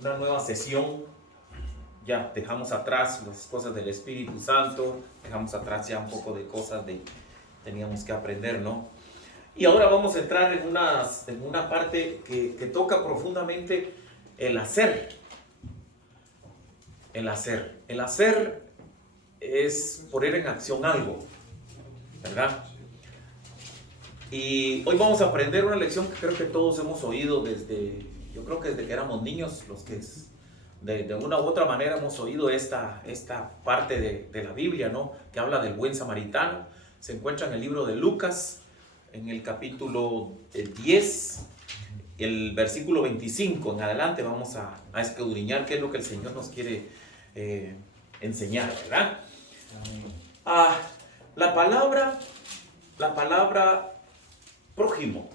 una nueva sesión. Ya dejamos atrás las cosas del Espíritu Santo, dejamos atrás ya un poco de cosas teníamos que aprender, ¿no? Y ahora vamos a entrar en una parte que toca profundamente el hacer. El hacer. El hacer es poner en acción algo, ¿verdad? Y hoy vamos a aprender una lección que creo que todos hemos oído yo creo que desde que éramos niños, los que de una u otra manera hemos oído esta parte de la Biblia, ¿no? Que habla del buen samaritano. Se encuentra en el libro de Lucas, en el capítulo 10, el versículo 25 en adelante. Vamos a escudriñar qué es lo que el Señor nos quiere enseñar, ¿verdad? La palabra prójimo,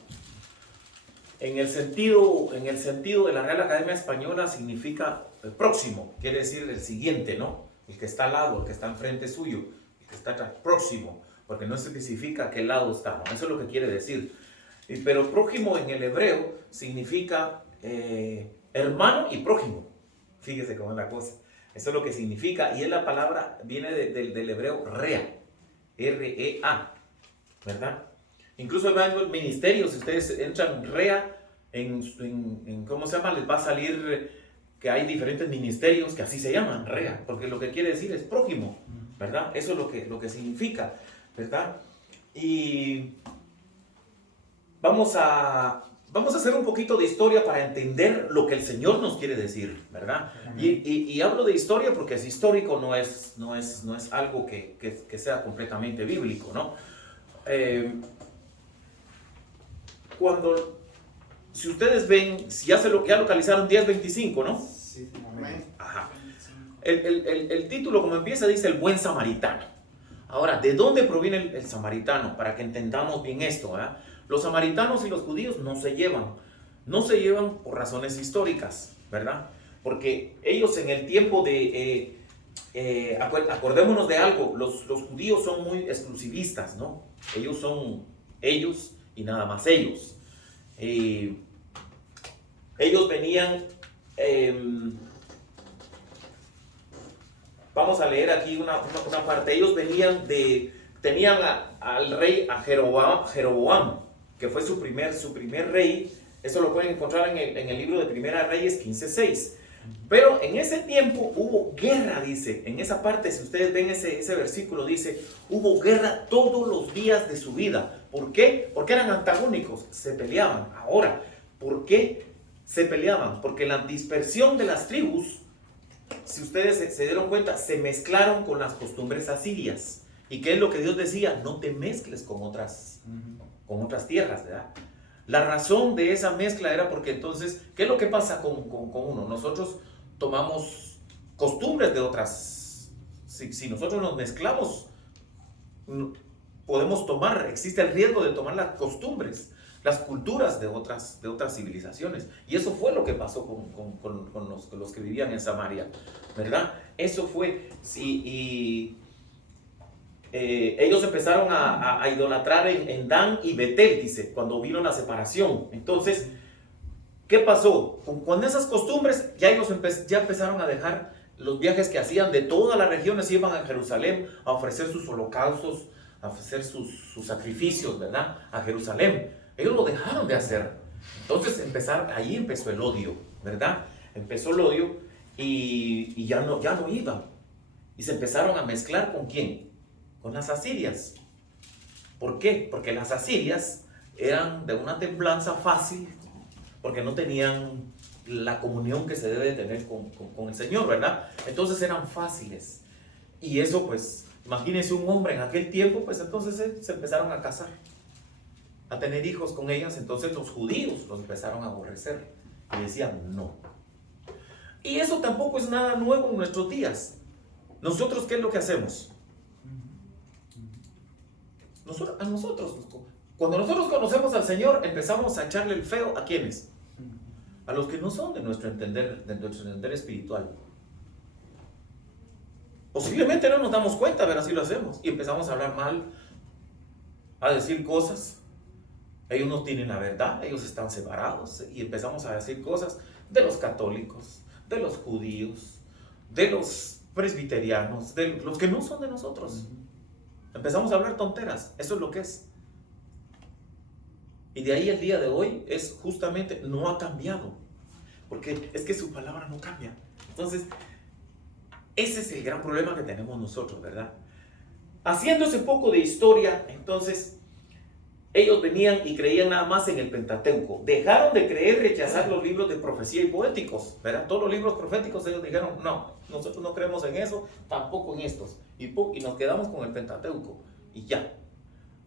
en el sentido de la Real Academia Española, significa próximo, quiere decir el siguiente, ¿no? El que está al lado, el que está enfrente suyo, el que está atrás, próximo, porque no se especifica a qué lado está, ¿no? Eso es lo que quiere decir. Pero prójimo en el hebreo significa hermano y prójimo. Fíjese cómo es la cosa. Eso es lo que significa, y es la palabra, viene del hebreo rea, R-E-A, ¿verdad? Incluso en el ministerio, si ustedes entran rea, ¿cómo se llama? Les va a salir que hay diferentes ministerios que así se llaman, rea, porque lo que quiere decir es prójimo, ¿verdad? Eso es lo que significa, ¿verdad? Y vamos a hacer un poquito de historia para entender lo que el Señor nos quiere decir, ¿verdad? Y hablo de historia porque es histórico, no es algo que sea completamente bíblico, ¿no? Si ustedes ven, si ya localizaron 10:25, ¿no? Sí, Ajá. El título, como empieza, dice el buen samaritano. Ahora, ¿de dónde proviene el samaritano? Para que entendamos bien esto, ¿verdad? Los samaritanos y los judíos no se llevan por razones históricas, ¿verdad? Porque ellos en el tiempo acordémonos de algo, los judíos son muy exclusivistas, ¿no? Ellos son ellos y nada más ellos. Ellos venían, vamos a leer aquí una parte, ellos tenían al rey a Jeroboam, que fue su primer rey. Eso lo pueden encontrar en el libro de Primera Reyes 15:6. Pero en ese tiempo hubo guerra, dice, en esa parte, si ustedes ven ese versículo, dice, hubo guerra todos los días de su vida. ¿Por qué? Porque eran antagónicos, se peleaban. Ahora, ¿por qué se peleaban? Porque la dispersión de las tribus, si ustedes se dieron cuenta, se mezclaron con las costumbres asirias. ¿Y qué es lo que Dios decía? No te mezcles con otras tierras, ¿verdad? La razón de esa mezcla era porque entonces, ¿qué es lo que pasa con uno? Nosotros tomamos costumbres de otras. Si nosotros nos mezclamos, existe el riesgo de tomar las costumbres, las culturas de otras civilizaciones. Y eso fue lo que pasó con los que vivían en Samaria, ¿verdad? Eso fue, ellos empezaron a idolatrar en Dan y Betel, dice, cuando vino la separación. Entonces, ¿qué pasó? Con esas costumbres ya ellos ya empezaron a dejar los viajes que hacían de todas las regiones, iban a Jerusalén a ofrecer sus holocaustos, a ofrecer sus sacrificios, ¿verdad? A Jerusalén. Ellos lo dejaron de hacer. Entonces ahí empezó el odio, ¿verdad? Empezó el odio y ya no iban. Y se empezaron a mezclar ¿con quién? Con las asirias. ¿Por qué? Porque las asirias eran de una templanza fácil, porque no tenían la comunión que se debe de tener con el Señor, ¿verdad? Entonces eran fáciles. Y eso, pues, imagínense un hombre en aquel tiempo, pues entonces se empezaron a casar, a tener hijos con ellas. Entonces los judíos los empezaron a aborrecer y decían no. Y eso tampoco es nada nuevo en nuestros días. Nosotros, ¿qué es lo que hacemos? Cuando nosotros conocemos al Señor, empezamos a echarle el feo ¿a quiénes? A los que no son de nuestro entender espiritual. Posiblemente no nos damos cuenta, pero así lo hacemos. Y empezamos a hablar mal, a decir cosas. Ellos no tienen la verdad, ellos están separados y empezamos a decir cosas de los católicos, de los judíos, de los presbiterianos, de los que no son de nosotros. Empezamos a hablar tonteras, eso es lo que es. Y de ahí el día de hoy es justamente, no ha cambiado, porque es que su palabra no cambia. Entonces, ese es el gran problema que tenemos nosotros, ¿verdad? Haciendo ese poco de historia, entonces, ellos venían y creían nada más en el Pentateuco. Dejaron de creer, rechazar los libros de profecía y poéticos, ¿verdad? Todos los libros proféticos ellos dijeron, no, nosotros no creemos en eso, tampoco en estos. Y nos quedamos con el Pentateuco. Y ya,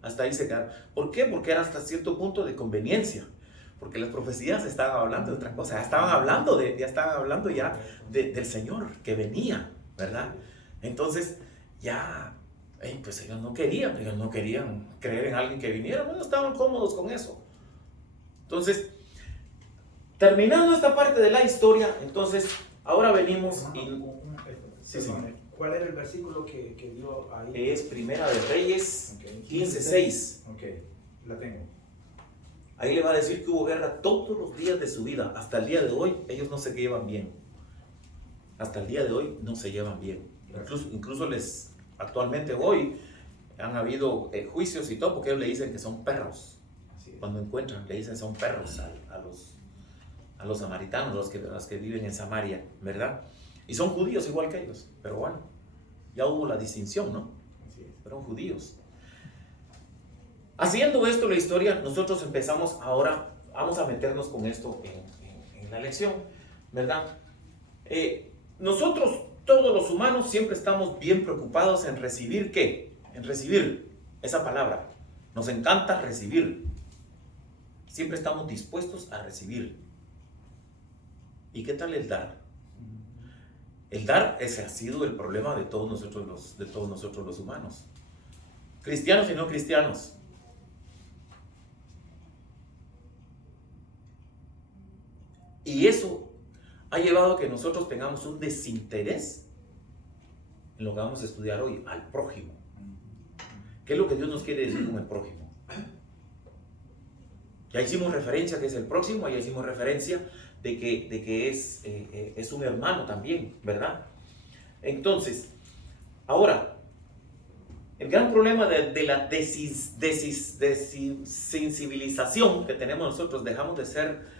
hasta ahí se quedaron. ¿Por qué? Porque era hasta cierto punto de conveniencia. Porque las profecías estaban hablando de otra cosa, ya estaban hablando del Señor que venía, ¿verdad? Entonces, ya... pues ellos no querían creer en alguien que viniera, bueno, estaban cómodos con eso. Entonces, terminando esta parte de la historia, entonces, ahora venimos sí. ¿Cuál era el versículo que dio ahí? Es Primera de Reyes, 15:6. Ok, la tengo. Ahí le va a decir que hubo guerra todos los días de su vida. Hasta el día de hoy, ellos no se llevan bien. Hasta el día de hoy no se llevan bien. Incluso actualmente hoy han habido juicios y todo, porque ellos le dicen que son perros. Cuando encuentran, le dicen son perros a los samaritanos, los que viven en Samaria, ¿verdad? Y son judíos igual que ellos, pero bueno, ya hubo la distinción, ¿no? Fueron judíos. Haciendo esto la historia, nosotros empezamos ahora, vamos a meternos con esto en la lección, ¿verdad? Nosotros, todos los humanos, siempre estamos bien preocupados en recibir ¿qué? En recibir esa palabra. Nos encanta recibir. Siempre estamos dispuestos a recibir. ¿Y qué tal el dar? El dar, ese ha sido el problema de todos nosotros los humanos. Cristianos y no cristianos. Y eso ha llevado a que nosotros tengamos un desinterés en lo que vamos a estudiar hoy, al prójimo. ¿Qué es lo que Dios nos quiere decir con el prójimo? Ya hicimos referencia a que es el próximo, ya hicimos referencia de que es un hermano también, ¿verdad? Entonces, ahora, el gran problema de la desensibilización que tenemos nosotros, dejamos de ser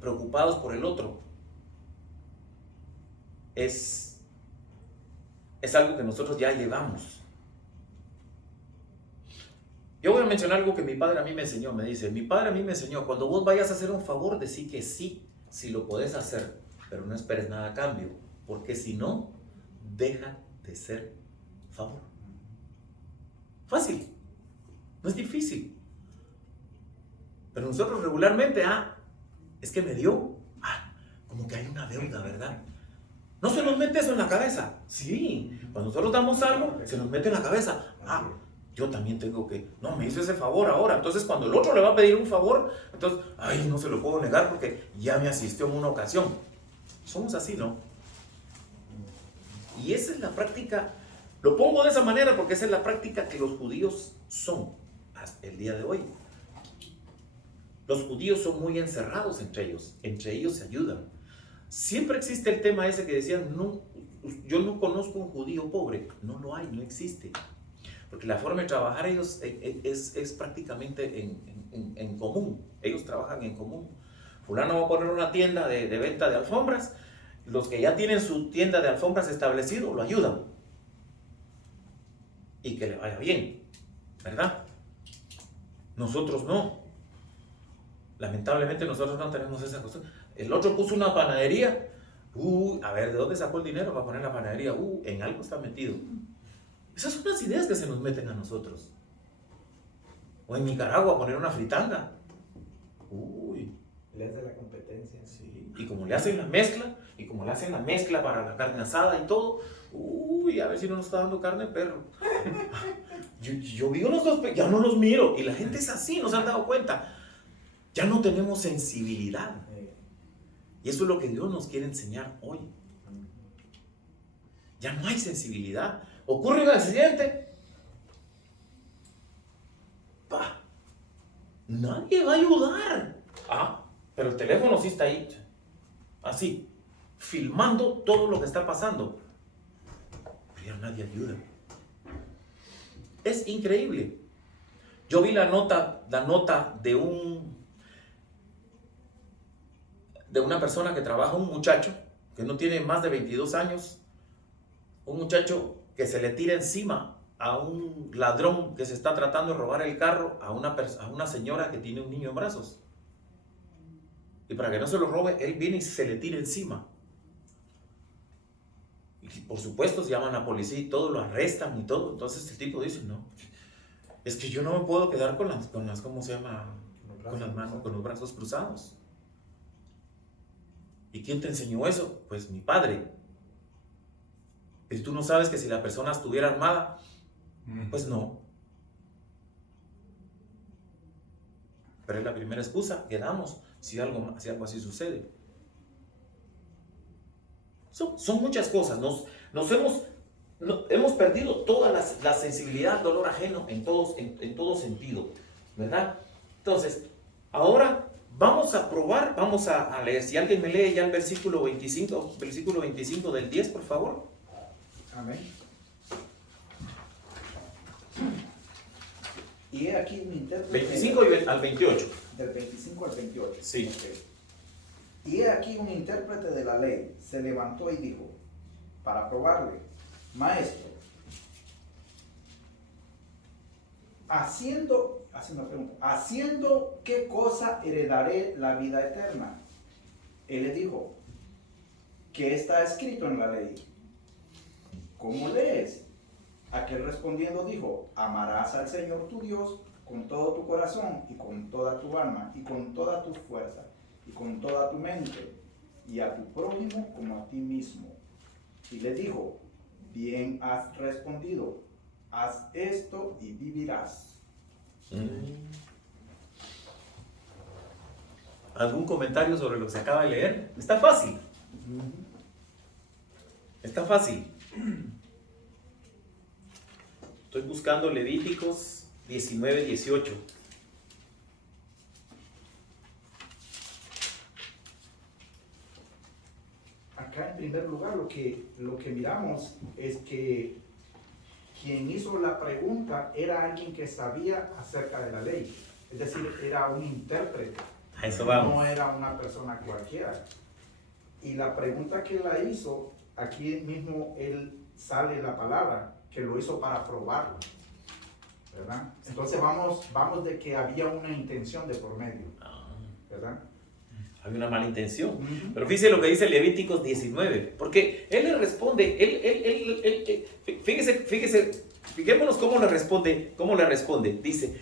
preocupados por el otro, es algo que nosotros ya llevamos. Yo voy a mencionar algo que mi padre a mí me enseñó. Me dice, mi padre a mí me enseñó, cuando vos vayas a hacer un favor, decí que sí, si lo podés hacer, pero no esperes nada a cambio, porque si no, deja de ser favor. Fácil, no es difícil. Pero nosotros regularmente, es que me dio, como que hay una deuda, ¿verdad? ¿No se nos mete eso en la cabeza? Sí, cuando nosotros damos algo, se nos mete en la cabeza, yo también tengo que, no, me hizo ese favor ahora. Entonces cuando el otro le va a pedir un favor, entonces, no se lo puedo negar porque ya me asistió en una ocasión. Somos así, ¿no? Y esa es la práctica, lo pongo de esa manera porque esa es la práctica que los judíos son hasta el día de hoy. Los judíos son muy encerrados entre ellos se ayudan. Siempre existe el tema ese que decían, no, yo no conozco un judío pobre. No lo hay, no existe. Porque la forma de trabajar ellos es prácticamente en común. Ellos trabajan en común. Fulano va a poner una tienda de venta de alfombras. Los que ya tienen su tienda de alfombras establecido lo ayudan. Y que le vaya bien, ¿verdad? Nosotros no. Lamentablemente nosotros no tenemos esa costumbre. El otro puso una panadería. A ver, ¿de dónde sacó el dinero para poner la panadería? En algo está metido. Esas son las ideas que se nos meten a nosotros. O en Nicaragua poner una fritanga. Le hace la competencia. Sí. Y como le hacen la mezcla, para la carne asada y todo, a ver si no nos está dando carne de perro. Yo vi unos dos, ya no los miro. Y la gente es así, ¿no se han dado cuenta? Ya no tenemos sensibilidad. Y eso es lo que Dios nos quiere enseñar hoy. Ya no hay sensibilidad. Ocurre un accidente. nadie va a ayudar. Ah, pero el teléfono sí está ahí, así, filmando todo lo que está pasando. Pero ya nadie ayuda. Es increíble. Yo vi la nota de una persona que trabaja, un muchacho que no tiene más de 22 años, un muchacho que se le tira encima a un ladrón que se está tratando de robar el carro a una señora que tiene un niño en brazos. Y para que no se lo robe, él viene y se le tira encima. Y por supuesto se llaman a la policía y todo, lo arrestan y todo. Entonces el tipo dice, no, es que yo no me puedo quedar con las ¿cómo se llama? Con las manos, con los brazos cruzados. ¿Y quién te enseñó eso? Pues mi padre. ¿Y tú no sabes que si la persona estuviera armada? Pues no. Pero es la primera excusa que damos si algo así sucede. Son muchas cosas. Hemos perdido toda la sensibilidad, dolor ajeno en todo sentido, ¿verdad? Entonces, ahora vamos a probar, vamos a leer. Si alguien me lee ya el versículo 25 del 10, por favor. Amén. Y he aquí un intérprete. 25 al 28. Del 25 al 28. Sí. Okay. Y he aquí un intérprete de la ley se levantó y dijo, para probarle, maestro, haciendo qué cosa heredaré la vida eterna. Él le dijo, ¿qué está escrito en la ley? ¿Cómo lees? Aquel respondiendo dijo, amarás al Señor tu Dios con todo tu corazón y con toda tu alma y con toda tu fuerza y con toda tu mente y a tu prójimo como a ti mismo. Y le dijo, bien has respondido, haz esto y vivirás. ¿Algún comentario sobre lo que se acaba de leer? Está fácil. Está fácil. Estoy buscando Levíticos 19:18. Acá en primer lugar lo que miramos es que quien hizo la pregunta era alguien que sabía acerca de la ley. Es decir, era un intérprete. A eso vamos. No era una persona cualquiera. Y la pregunta que la hizo, aquí mismo él sale la palabra, que lo hizo para probarlo, ¿verdad? Entonces vamos de que había una intención de por medio, ¿verdad? Había una mala intención. Pero fíjese lo que dice Levíticos 19, porque él le responde, fijémonos cómo le responde. Dice,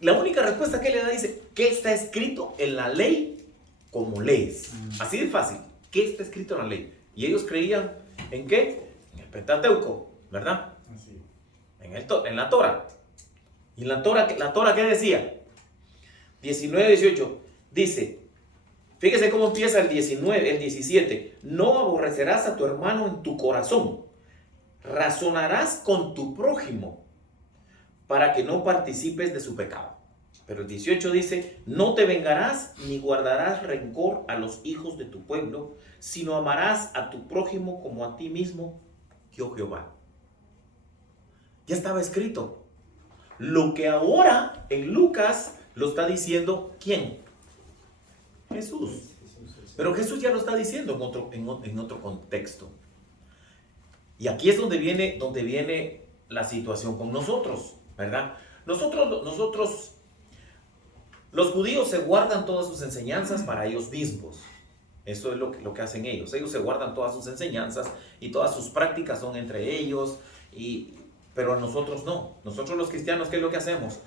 la única respuesta que él le da dice, ¿qué está escrito en la ley como lees? Así de fácil, ¿qué está escrito en la ley? Y ellos creían, ¿en qué? En el Pentateuco, ¿verdad? Así. En la Torah. ¿Y la Torah qué decía? 19:18 dice, fíjese cómo empieza el 17. No aborrecerás a tu hermano en tu corazón. Razonarás con tu prójimo para que no participes de su pecado. Pero el 18 dice, no te vengarás ni guardarás rencor a los hijos de tu pueblo, sino amarás a tu prójimo como a ti mismo, yo Jehová. Ya estaba escrito. Lo que ahora en Lucas lo está diciendo, ¿quién? Jesús. Pero Jesús ya lo está diciendo en otro contexto. Y aquí es donde viene la situación con nosotros, ¿verdad? Nosotros, los judíos se guardan todas sus enseñanzas para ellos mismos. Eso es lo que hacen ellos. Ellos se guardan todas sus enseñanzas y todas sus prácticas son entre ellos. Pero a nosotros no. Nosotros los cristianos, ¿qué es lo que hacemos?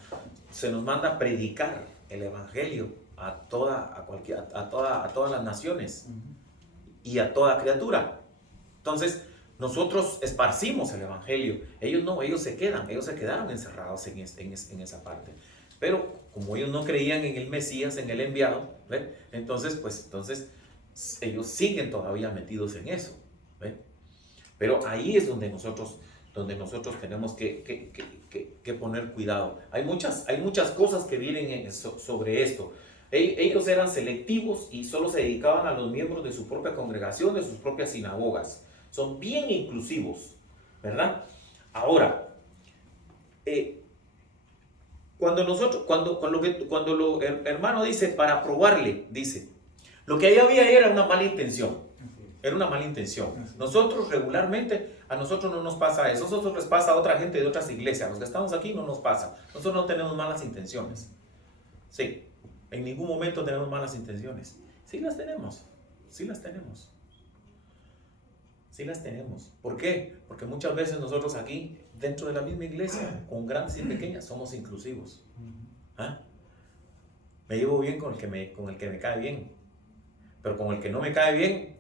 Se nos manda a predicar el evangelio a todas las naciones y a toda criatura. Entonces, nosotros esparcimos el evangelio. Ellos no, ellos se quedaron encerrados en esa parte. Pero como ellos no creían en el Mesías, en el enviado, ¿ve? Entonces ellos siguen todavía metidos en eso, ¿ve? Pero ahí es donde nosotros donde nosotros tenemos que poner cuidado. Hay muchas cosas que vienen sobre esto. Ellos eran selectivos y solo se dedicaban a los miembros de su propia congregación, de sus propias sinagogas. Son bien inclusivos, ¿verdad? Ahora, cuando el hermano dice, para probarle, dice, lo que ahí había era una mala intención. Era una mala intención. Nosotros regularmente, a nosotros no nos pasa eso. A nosotros les pasa a otra gente de otras iglesias. Los que estamos aquí no nos pasa. Nosotros no tenemos malas intenciones. Sí, en ningún momento tenemos malas intenciones. Sí las tenemos. Sí las tenemos. Sí las tenemos. ¿Por qué? Porque muchas veces nosotros aquí, dentro de la misma iglesia, con grandes y pequeñas, somos inclusivos. ¿Ah? Me llevo bien con el que me cae bien. Pero con el que no me cae bien,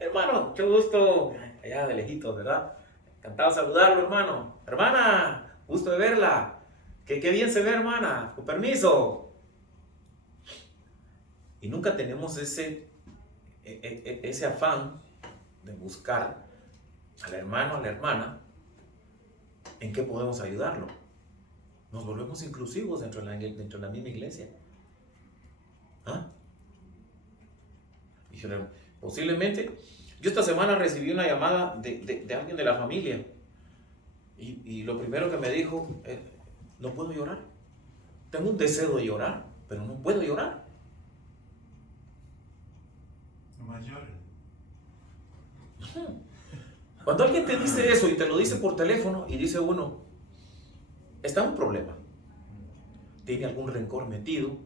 hermano, qué gusto, allá de lejitos, ¿verdad? Encantado de saludarlo, hermano. Hermana, gusto de verla. Qué bien se ve, hermana. Con permiso. Y nunca tenemos ese afán de buscar al hermano, a la hermana, en qué podemos ayudarlo. Nos volvemos inclusivos dentro de la misma iglesia. ¿Ah? Posiblemente, yo esta semana recibí una llamada de alguien de la familia y lo primero que me dijo, no puedo llorar. Tengo un deseo de llorar, pero no puedo llorar. No más lloren. Cuando alguien te dice eso y te lo dice por teléfono y dice uno, está un problema, tiene algún rencor metido,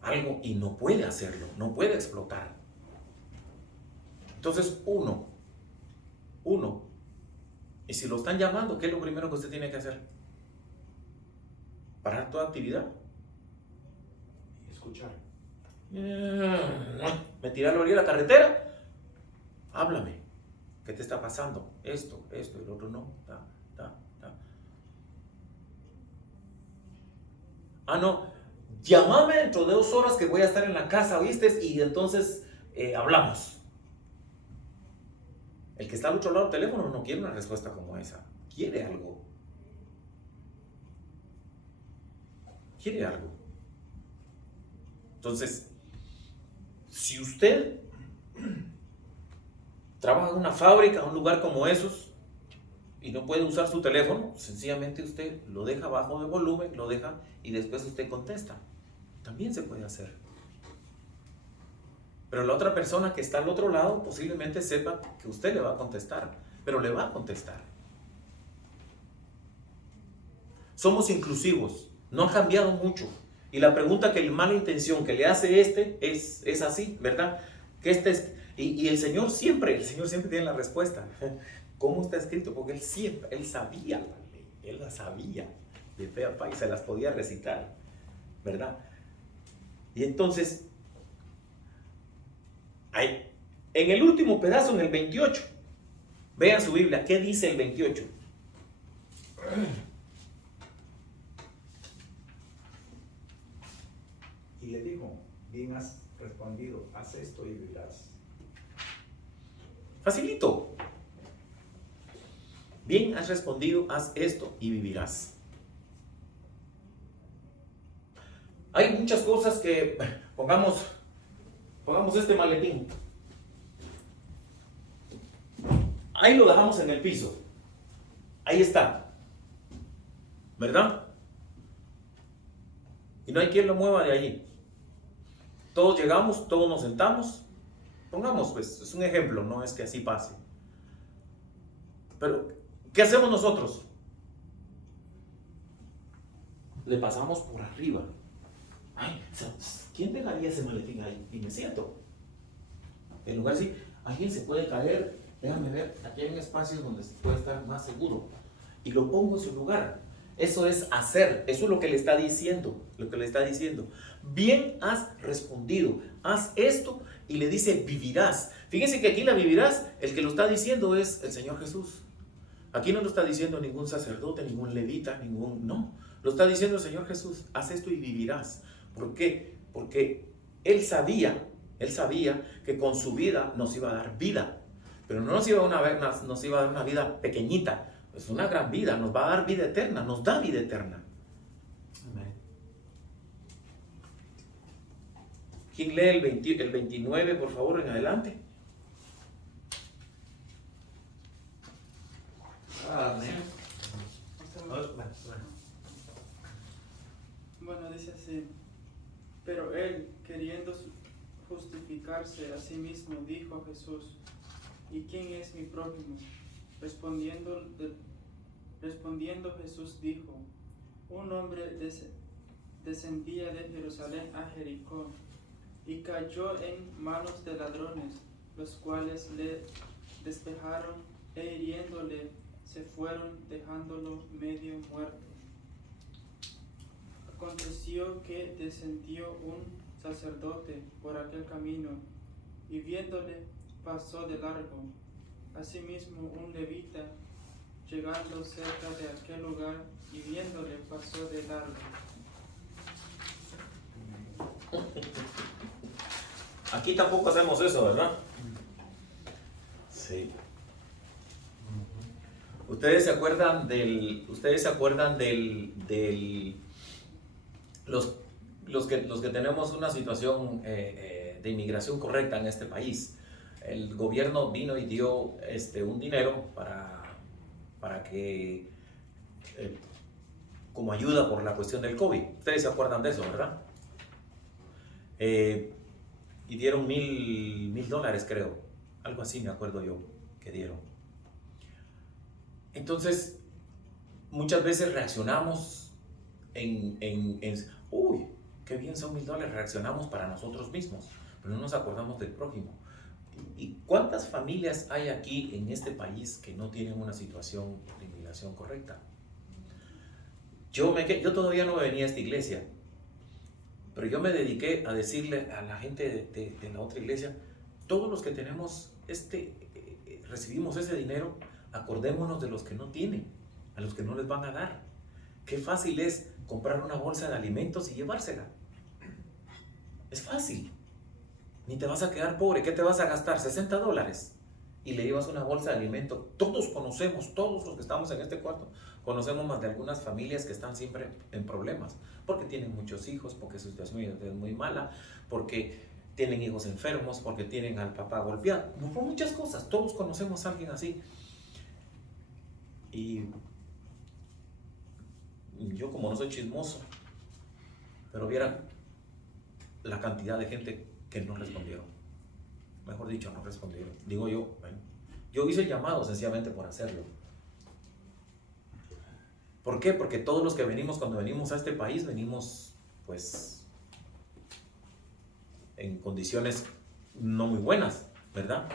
algo, y no puede hacerlo, no puede explotar. Entonces uno, y si lo están llamando, ¿qué es lo primero que usted tiene que hacer? Parar toda actividad Y escuchar. Me tiré a la orilla de la carretera, háblame, ¿qué te está pasando? Esto, el otro no, no, llámame dentro de 2 horas que voy a estar en la casa, ¿viste? Y entonces hablamos. El que está al otro lado del teléfono no quiere una respuesta como esa. Quiere algo. Entonces, si usted trabaja en una fábrica, un lugar como esos, y no puede usar su teléfono, sencillamente usted lo deja bajo de volumen, lo deja y después usted contesta. También se puede hacer. Pero la otra persona que está al otro lado posiblemente sepa que usted le va a contestar, pero le va a contestar. Somos inclusivos, no ha cambiado mucho. Y la pregunta que la mala intención que le hace es así, ¿verdad? Que y el Señor siempre tiene la respuesta. ¿Cómo está escrito? Porque él sabía la ley, él la sabía de pe a pa y se las podía recitar, ¿verdad? Y entonces, en el último pedazo, en el 28, vean su Biblia, ¿qué dice el 28? Y le dijo, bien has respondido, haz esto y vivirás. Facilito. Bien has respondido, haz esto y vivirás. Hay muchas cosas que, pongamos este maletín. Ahí lo dejamos en el piso. Ahí está. ¿Verdad? Y no hay quien lo mueva de allí. Todos llegamos, todos nos sentamos. Pongamos, pues, es un ejemplo, no es que así pase. Pero, ¿qué hacemos nosotros? Le pasamos por arriba. Ay, ¿quién dejaría ese maletín ahí? Y me siento. En lugar de decir, alguien se puede caer, déjame ver, aquí hay un espacio donde se puede estar más seguro. Y lo pongo en su lugar. Eso es hacer, eso es lo que le está diciendo, Bien has respondido, haz esto y le dice vivirás. Fíjense que aquí la vivirás, el que lo está diciendo es el Señor Jesús. Aquí no lo está diciendo ningún sacerdote, ningún levita, no. Lo está diciendo el Señor Jesús, haz esto y vivirás. ¿Por qué? Porque Él sabía que con su vida nos iba a dar vida. Pero no nos iba a dar una vida pequeñita, es una gran vida, nos va a dar vida eterna, nos da vida eterna. Amén. ¿Quién lee el 29, por favor, en adelante? Amén. Bueno, dice así: pero él, queriendo justificarse a sí mismo, dijo a Jesús: ¿y quién es mi prójimo? Respondiendo Jesús dijo: un hombre descendía de Jerusalén a Jericó y cayó en manos de ladrones, los cuales le despejaron e hiriéndole se fueron, dejándolo medio muerto. Aconteció que descendió un sacerdote por aquel camino y viéndole pasó de largo. Asimismo un levita, llegando cerca de aquel lugar y viéndole pasó de largo. Aquí tampoco hacemos eso, ¿verdad? Sí. ¿Ustedes se acuerdan los que tenemos una situación de inmigración correcta en este país? El gobierno vino y dio un dinero para que, como ayuda por la cuestión del COVID. Ustedes se acuerdan de eso, ¿verdad? Y dieron $1,000, creo. Algo así me acuerdo yo que dieron. Entonces, muchas veces reaccionamos uy, qué bien son $1,000, reaccionamos para nosotros mismos, pero no nos acordamos del prójimo. ¿Y cuántas familias hay aquí en este país que no tienen una situación de inmigración correcta? Yo todavía no venía a esta iglesia, pero yo me dediqué a decirle a la gente de la otra iglesia: todos los que tenemos recibimos ese dinero, acordémonos de los que no tienen, a los que no les van a dar. Qué fácil es comprar una bolsa de alimentos y llevársela. Es fácil. Ni te vas a quedar pobre. ¿Qué te vas a gastar? $60. Y le llevas una bolsa de alimentos. Todos conocemos, todos los que estamos en este cuarto, conocemos más de algunas familias que están siempre en problemas. Porque tienen muchos hijos, porque su situación es muy mala, porque tienen hijos enfermos, porque tienen al papá golpeado. Por muchas cosas. Todos conocemos a alguien así. Y yo, como no soy chismoso, pero vieran la cantidad de gente que no respondieron. Mejor dicho, no respondieron. Digo yo, bueno, yo hice el llamado sencillamente por hacerlo. ¿Por qué? Porque todos los que venimos, cuando venimos a este país, venimos pues en condiciones no muy buenas, ¿verdad?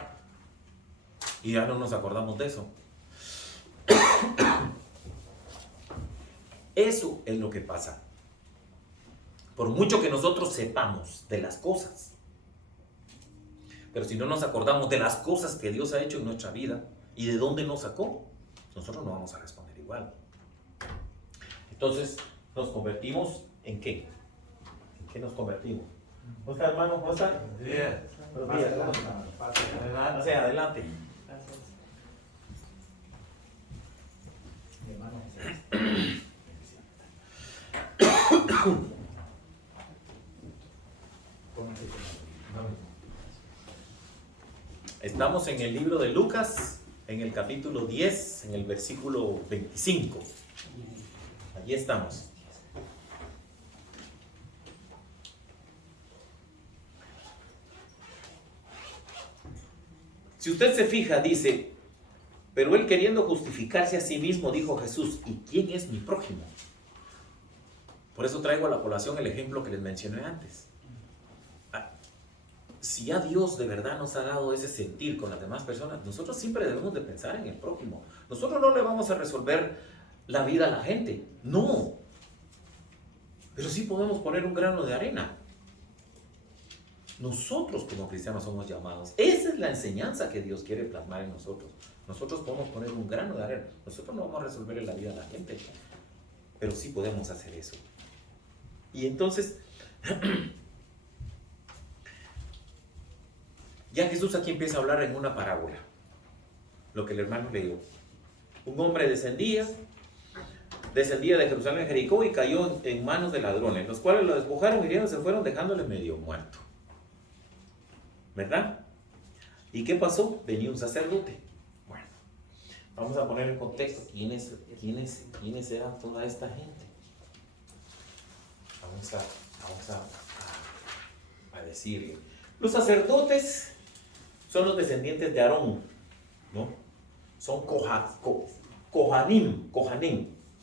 Y ya no nos acordamos de eso. Eso es lo que pasa. Por mucho que nosotros sepamos de las cosas, pero si no nos acordamos de las cosas que Dios ha hecho en nuestra vida y de dónde nos sacó, nosotros no vamos a responder igual. Entonces, nos convertimos ¿en qué? ¿En qué nos convertimos? ¿Cómo está, hermano? ¿Cómo está? Bien. Buenos días. Adelante. Sí, adelante. Mi hermano. Estamos en el libro de Lucas, en el capítulo 10, en el versículo 25. Allí estamos. Si usted se fija, dice: pero él, queriendo justificarse a sí mismo, dijo Jesús: ¿y quién es mi prójimo? Por eso traigo a la colación el ejemplo que les mencioné antes. Si ya Dios de verdad nos ha dado ese sentir con las demás personas, nosotros siempre debemos de pensar en el prójimo. Nosotros no le vamos a resolver la vida a la gente, no. Pero sí podemos poner un grano de arena. Nosotros como cristianos somos llamados. Esa es la enseñanza que Dios quiere plasmar en nosotros. Nosotros podemos poner un grano de arena. Nosotros no vamos a resolver la vida a la gente, pero sí podemos hacer eso. Y entonces, ya Jesús aquí empieza a hablar en una parábola. lo que el hermano leyó. Un hombre descendía de Jerusalén a Jericó y cayó en manos de ladrones, los cuales lo despojaron, hirieron, se fueron dejándole medio muerto. ¿Verdad? ¿Y qué pasó? Venía un sacerdote. Bueno, vamos a poner en contexto quiénes eran toda esta gente. Vamos a decirle. Los sacerdotes son los descendientes de Aarón, ¿no? Son Kohanim,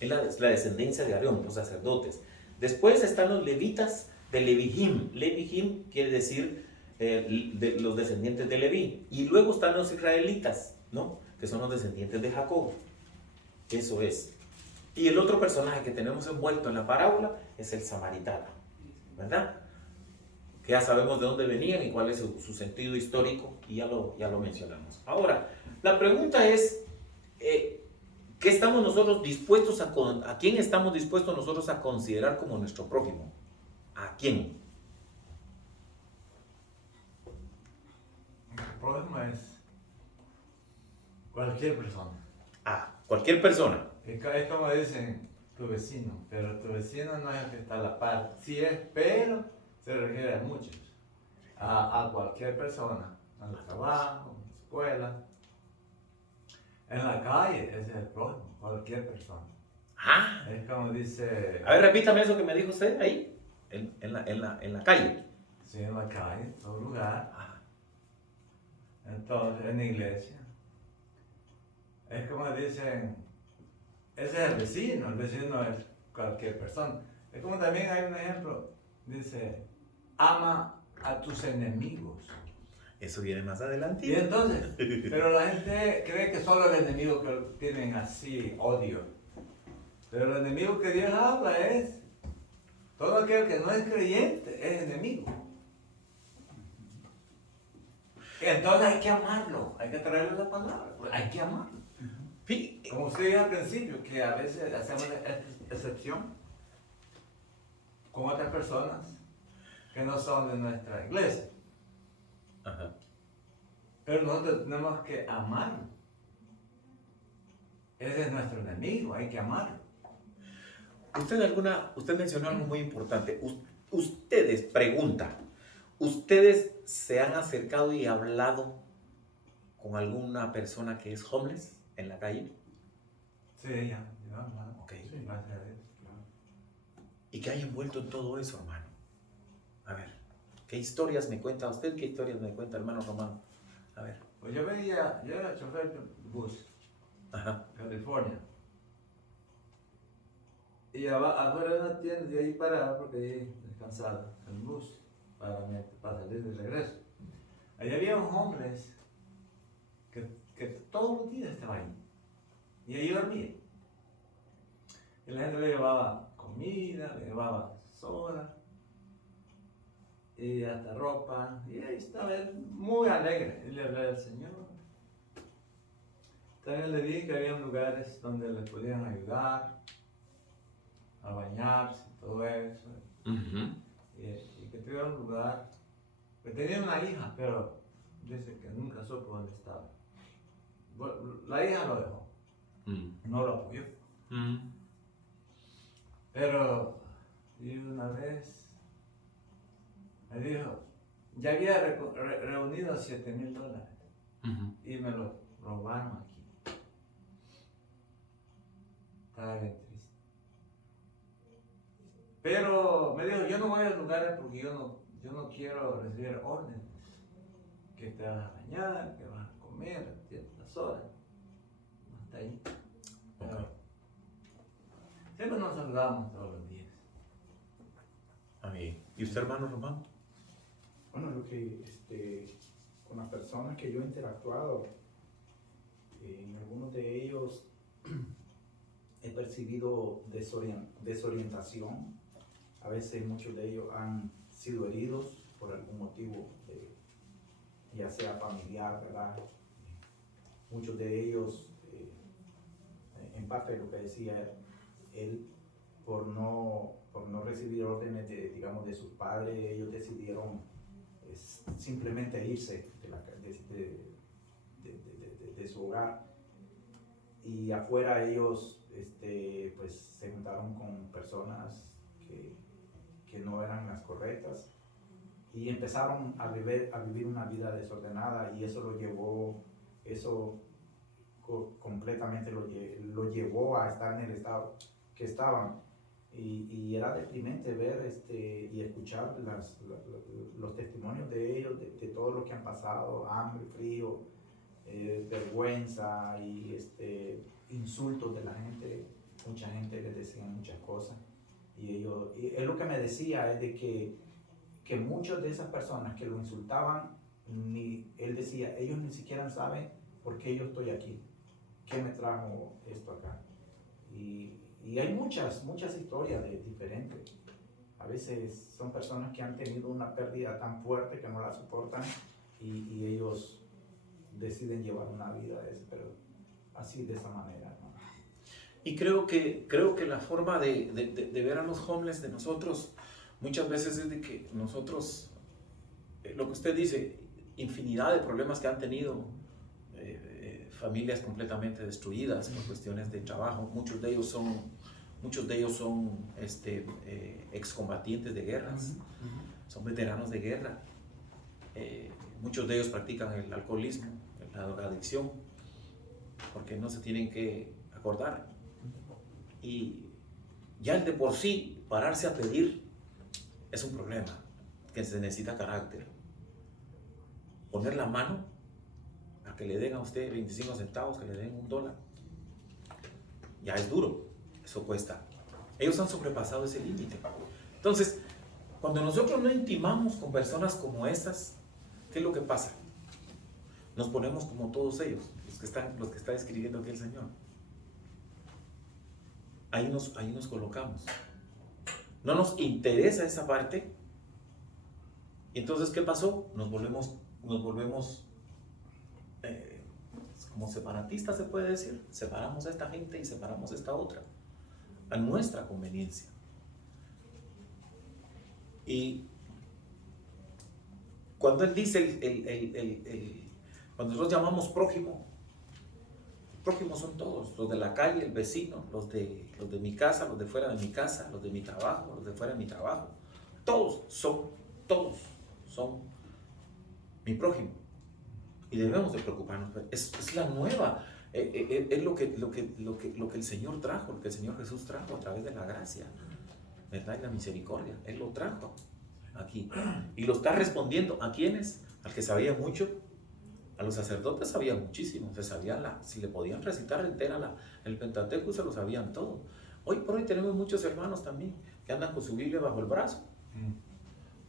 es la descendencia de Aarón, los sacerdotes. Después están los levitas de Levihim. Levihim quiere decir los descendientes de Leví. Y luego están los israelitas, ¿no? Que son los descendientes de Jacob. Eso es. Y el otro personaje que tenemos envuelto en la parábola es el samaritano, ¿verdad? Que ya sabemos de dónde venían y cuál es su sentido histórico, y ya lo mencionamos. Ahora, la pregunta es, ¿qué estamos nosotros dispuestos a quién estamos dispuestos nosotros a considerar como nuestro prójimo? ¿A quién? El problema es cualquier persona. A cualquier persona. Es como dicen tu vecino, pero tu vecino no es el que está a la par. Sí es, pero se refiere a muchos. A cualquier persona, en el trabajo, en la escuela, en la calle, ese es el prójimo, cualquier persona. Ah, Es como dice, a ver, repítame eso que me dijo usted ahí, en la calle. sí, en la calle, en todo lugar, Ah, entonces en la iglesia. Es como dicen, ese es el vecino es cualquier persona. Es como también hay un ejemplo, dice, ama a tus enemigos. eso viene más adelante. Y entonces, pero la gente cree que solo el enemigo que tienen así odio. Pero el enemigo que Dios habla es todo aquel que no es creyente, es enemigo. Entonces hay que amarlo, hay que traerle la palabra, hay que amarlo. Sí, Como usted dijo al principio, que a veces hacemos excepción con otras personas que no son de nuestra iglesia. ajá. Pero nosotros tenemos que amarlo. Ese es nuestro enemigo, hay que amarlo. Usted mencionó algo muy importante. ¿Ustedes se han acercado y hablado con alguna persona que es homeless en la calle? Sí, ya, hermano. Ok. Sí, gracias a Dios. ¿Y qué hay envuelto en todo eso, hermano? A ver, ¿qué historias me cuenta usted? ¿Qué historias me cuenta, hermano Romano? A ver. Pues yo era chofer de bus, Ajá. California. Y afuera de una tienda, yo ahí paraba porque ahí descansaba en el bus para salir de regreso. Allí había un homeless que todos los días estaba ahí. Y ahí dormía. Y la gente le llevaba comida, le llevaba soda y hasta ropa. Y ahí estaba él muy alegre. Y le hablé al Señor. También le dije que había lugares donde le podían ayudar a bañarse y todo eso. Ujú. Y que tuviera un lugar. Que tenía una hija, pero dice que nunca supo dónde estaba. La hija lo dejó, no lo apoyó. Pero, y una vez me dijo, ya había reunido $7,000 y me lo robaron aquí. Estaba bien triste. Pero me dijo, yo no voy a lugares porque yo no quiero recibir órdenes. Que te vas a bañar, que vas a comer a ciertas horas. Hasta ahí. Pero siempre nos saludamos todos los días. Amén. ¿Y usted, hermano Román? Bueno, lo que con las personas que yo he interactuado, en algunos de ellos he percibido desorientación. A veces muchos de ellos han sido heridos por algún motivo, ya sea familiar, ¿verdad? Muchos de ellos, en parte de lo que decía él, por no recibir órdenes de sus padres, ellos decidieron simplemente irse de su hogar. Y afuera ellos pues se juntaron con personas que no eran las correctas y empezaron a vivir una vida desordenada, y eso lo llevó, completamente lo llevó a estar en el estado que estaban. Y era deprimente ver y escuchar los testimonios de ellos, de todo lo que han pasado: hambre, frío, vergüenza y insultos de la gente. Mucha gente les decía muchas cosas, y es lo que me decía, es de que muchas de esas personas que lo insultaban, él decía, ellos ni siquiera saben por qué yo estoy aquí, qué me trajo esto acá. Y hay muchas historias diferentes. A veces son personas que han tenido una pérdida tan fuerte que no la soportan, y ellos deciden llevar una vida pero así, de esa manera, ¿no? Y creo que la forma de ver a los homeless de nosotros muchas veces es de que nosotros, lo que usted dice, infinidad de problemas que han tenido, familias completamente destruidas por cuestiones de trabajo. Muchos de ellos son excombatientes de guerras, son veteranos de guerra. Muchos de ellos practican el alcoholismo, la drogadicción, porque no se tienen que acordar. Y ya el de por sí pararse a pedir es un problema, que se necesita carácter. Poner la mano a que le den a usted 25 centavos, que le den $1, ya es duro, eso cuesta. Ellos han sobrepasado ese límite. Entonces, cuando nosotros no intimamos con personas como estas, ¿qué es lo que pasa? Nos ponemos como todos ellos, los que está escribiendo aquí el Señor. Ahí nos colocamos. No nos interesa esa parte. Y entonces, ¿qué pasó? Nos volvemos como separatistas, se puede decir. Separamos a esta gente y separamos a esta otra, a nuestra conveniencia. Y cuando él dice cuando nosotros llamamos prójimo son todos, los de la calle, el vecino, los de mi casa, los de fuera de mi casa, los de mi trabajo, los de fuera de mi trabajo. Todos son mi prójimo. Y debemos de preocuparnos. Es la nueva, es lo que el Señor trajo, lo que el Señor Jesús trajo a través de la gracia, ¿verdad? Y la misericordia. Él lo trajo aquí. Y lo está respondiendo. ¿A quiénes? Al que sabía mucho. A los sacerdotes sabían muchísimo, si le podían recitar entera el Pentateuco, se lo sabían todo. Hoy por hoy tenemos muchos hermanos también que andan con su Biblia bajo el brazo,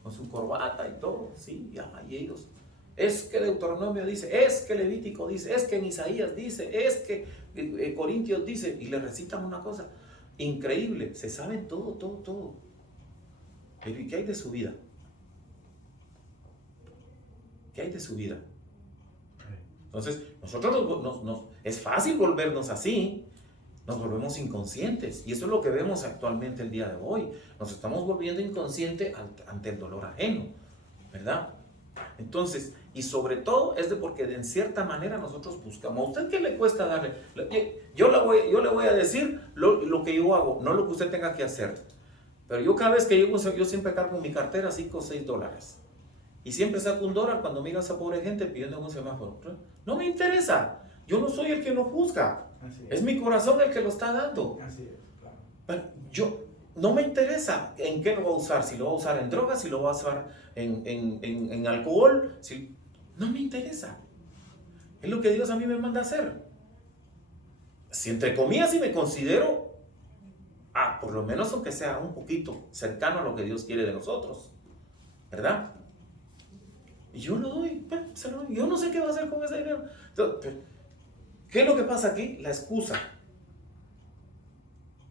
con su corbata y todo, sí, y ellos, es que Deuteronomio dice, es que Levítico dice, es que en Isaías dice, es que Corintios dice, y le recitan una cosa increíble, se saben todo. Pero ¿y qué hay de su vida? ¿Qué hay de su vida? Entonces, nosotros es fácil volvernos así, nos volvemos inconscientes, y eso es lo que vemos actualmente el día de hoy. Nos estamos volviendo inconscientes ante el dolor ajeno, ¿verdad? Entonces, y sobre todo es porque en cierta manera nosotros buscamos. ¿A usted qué le cuesta darle? Yo le voy a decir lo que yo hago, no lo que usted tenga que hacer. Pero yo cada vez que llego, yo siempre cargo en mi cartera $5 o $6. Y siempre saco $1 cuando miro a esa pobre gente pidiendo un semáforo. No me interesa. Yo no soy el que lo juzga. Es mi corazón el que lo está dando. Así es, claro. Pero no me interesa en qué lo va a usar. Si lo va a usar en drogas, si lo va a usar en alcohol. No me interesa. Es lo que Dios a mí me manda a hacer. Si entre comillas, si me considero, por lo menos aunque sea un poquito cercano a lo que Dios quiere de nosotros, ¿verdad? Y yo lo doy, yo no sé qué va a hacer con ese dinero. Entonces, ¿qué es lo que pasa aquí? La excusa.